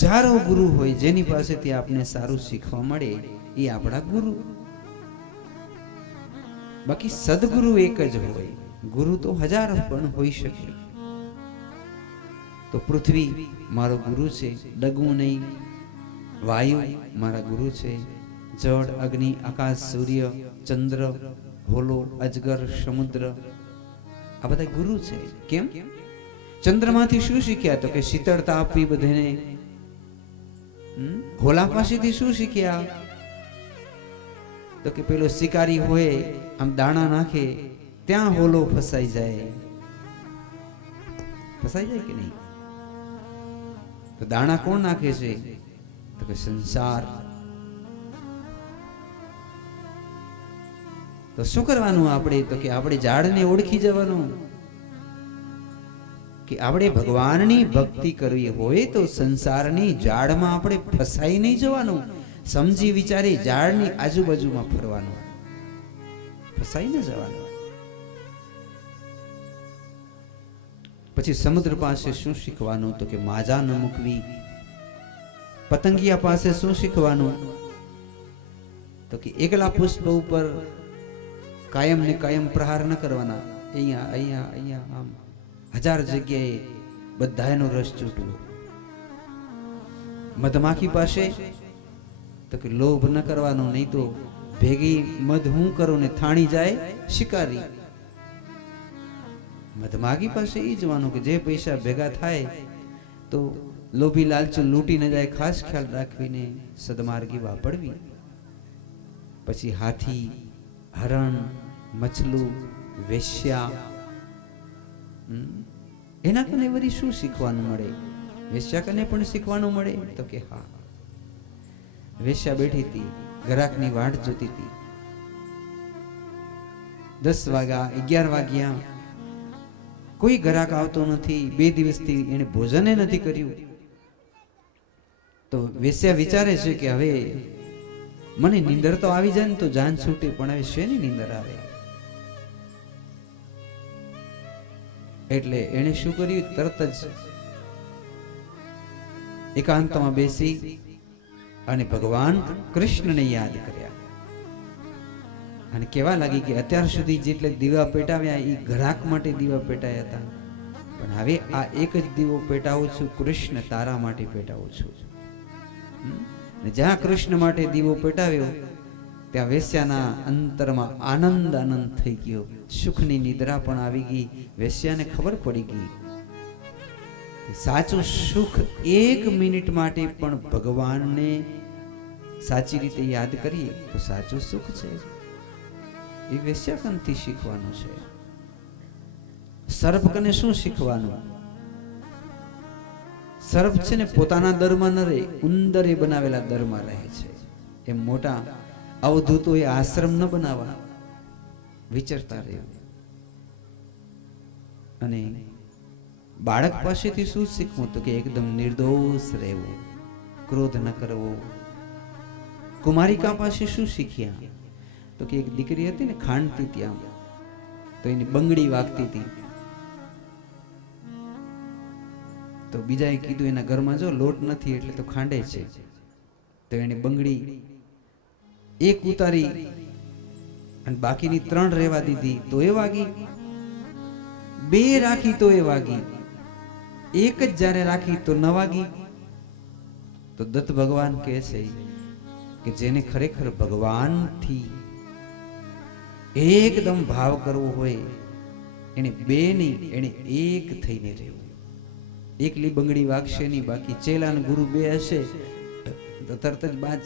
હજારો ગુરુ હોય, જેની પાસેથી આપને સારું શીખવા મળે એ આપણા ગુરુ. બાકી સદગુરુ એક જ હોય. ગુરુ તો હજારો પણ હોઈ શકે. તો પૃથ્વી મારો ગુરુ છે, ડગવું નહીં. વાયુ મારા ગુરુ છે, જળ, અગ્નિ, આકાશ, સૂર્ય, ચંદ્ર, હોલો, અજગર, સમુદ્ર, આ બધા ગુરુ છે. કેમ? ચંદ્રમાંથી શું શીખ્યા? તો કે શીતળતા આપવી બધાને. હોલા પાસેથી શું શીખ્યા? તો કે પેલો શિકારી હોય, આમ દાણા નાખે ત્યાં હોલો ફસાઈ જાય. ફસાઈ જાય કે નહીં? તો દાણા કોણ નાખે છે? તો કે સંસાર. તો શું કરવાનું આપણે? તો કે આપણે ઝાડને ઓળખી જવાનું. કે આપણે ભગવાનની ભક્તિ કરવી હોય તો સંસારની ઝાડમાં આપણે ફસાઈ નહીં જવાનું. સમજી વિચારી ઝાડની આજુબાજુમાં ફરવાનું, ફસાઈ ન જવાનું. પછી સમુદ્ર પાસે શું શીખવાનું? તો કે માજા ન મૂકવી. પતંગિયા પાસે શું શીખવાનું? તો કે એકલા પુષ્પ ઉપર કાયમ ને કાયમ પ્રહાર ન કરવાના. અહીંયા અહીંયા અહીંયા આમ 1000 જગ્યાએ બધાનો રસ છૂટવો. મધમાખી પાસે તો કે લોભ ન કરવાનો, નહીં તો ભેગી મધ હું કરું ને થાણી જાય શિકારી. મધમાખી પાસે એ જોવાનું કે જે પૈસા ભેગા થાય તો લોભી લાલચુ લૂંટી ન જાય, ખાસ ખ્યાલ રાખવીને સદમાર્ગી વાપરવી. પછી હાથી, હરણ, મછલું, વેશ્યા, એના કને વળી શું શીખવાનું મળે? વેશ્યા કને પણ શીખવાનું મળે. તો કે હા, વેશ્યા બેઠી હતી, ગ્રાહકની વાટ જોતી હતી. 10 વાગ્યા, 11 વાગ્યા, કોઈ ગ્રાહક આવતો નથી. 2 દિવસથી એને ભોજને નથી કર્યું. તો વેશ્યા વિચારે છે કે હવે મને નીંદર તો આવી જાય ને તો જાન છૂટે, પણ હવે શેની નીંદર આવે? એટલે એણે શું કર્યું? તરત જ એકાંતમાં બેસી અને ભગવાન કૃષ્ણને યાદ કર્યા અને કહેવા લાગી કે અત્યાર સુધી જેટલે દીવા પેટાવ્યા એ ઘરાક માટે દીવા પેટાયા હતા, પણ હવે આ એક જ દીવો પેટાવું છું, કૃષ્ણ તારા માટે પેટાવું છું. જ્યાં કૃષ્ણ માટે દીવો પેટાવ્યો ત્યાં વેશ્યાના અંતરમાં આનંદ આનંદ થઈ ગયો, સુખની નિદ્રા પણ આવી ગઈ. વેશ્યાને ખબર પડી ગઈ સાચું સુખ એક મિનિટ માટે પણ ભગવાનને સાચી રીતે યાદ કરીએ તો સાચું સુખ છે. એ વેશ્યાકનથી શીખવાનું છે. સર્પ કને શું શીખવાનું? સર્પ છે ને પોતાના દરમાં ન રહે, ઉંદરે બનાવેલા દરમાં રહે છે. એમ મોટા અવધૂતોએ આશ્રમ ન બનાવવા, વિચરતા રહેવું. અને બાળક પાસેથી શું શીખવું? તો કે એકદમ નિર્દોષ રહેવું, ક્રોધ ન કરવો. કુમારિકા પાસે શું શીખ્યા? તો કે એક દીકરી હતી ને, ખાંડતી ત્યાં, તો એની બંગડી વાગતી હતી. તો બીજાએ કીધું એના ઘરમાં જો લોટ નથી એટલે તો ખાંડે છે. તો એની બંગડી એક ઉતારી અને બાકીની 3 રહેવા દીધી તો એ વાગી, 2 રાખી તો એ વાગી, એક જ જ્યારે રાખી તો ન વાગી. તો દત્ત ભગવાન કહે છે કે જેને ખરેખર ભગવાનથી એકદમ ભાવ કરવો હોય એને 2 નહીં, એને એક થઈને રહેવું. એકલી બંગડી વાગશે નહીં, બાકી ચેલા અને ગુરુ 2 હશે તો તરત જ બાજ.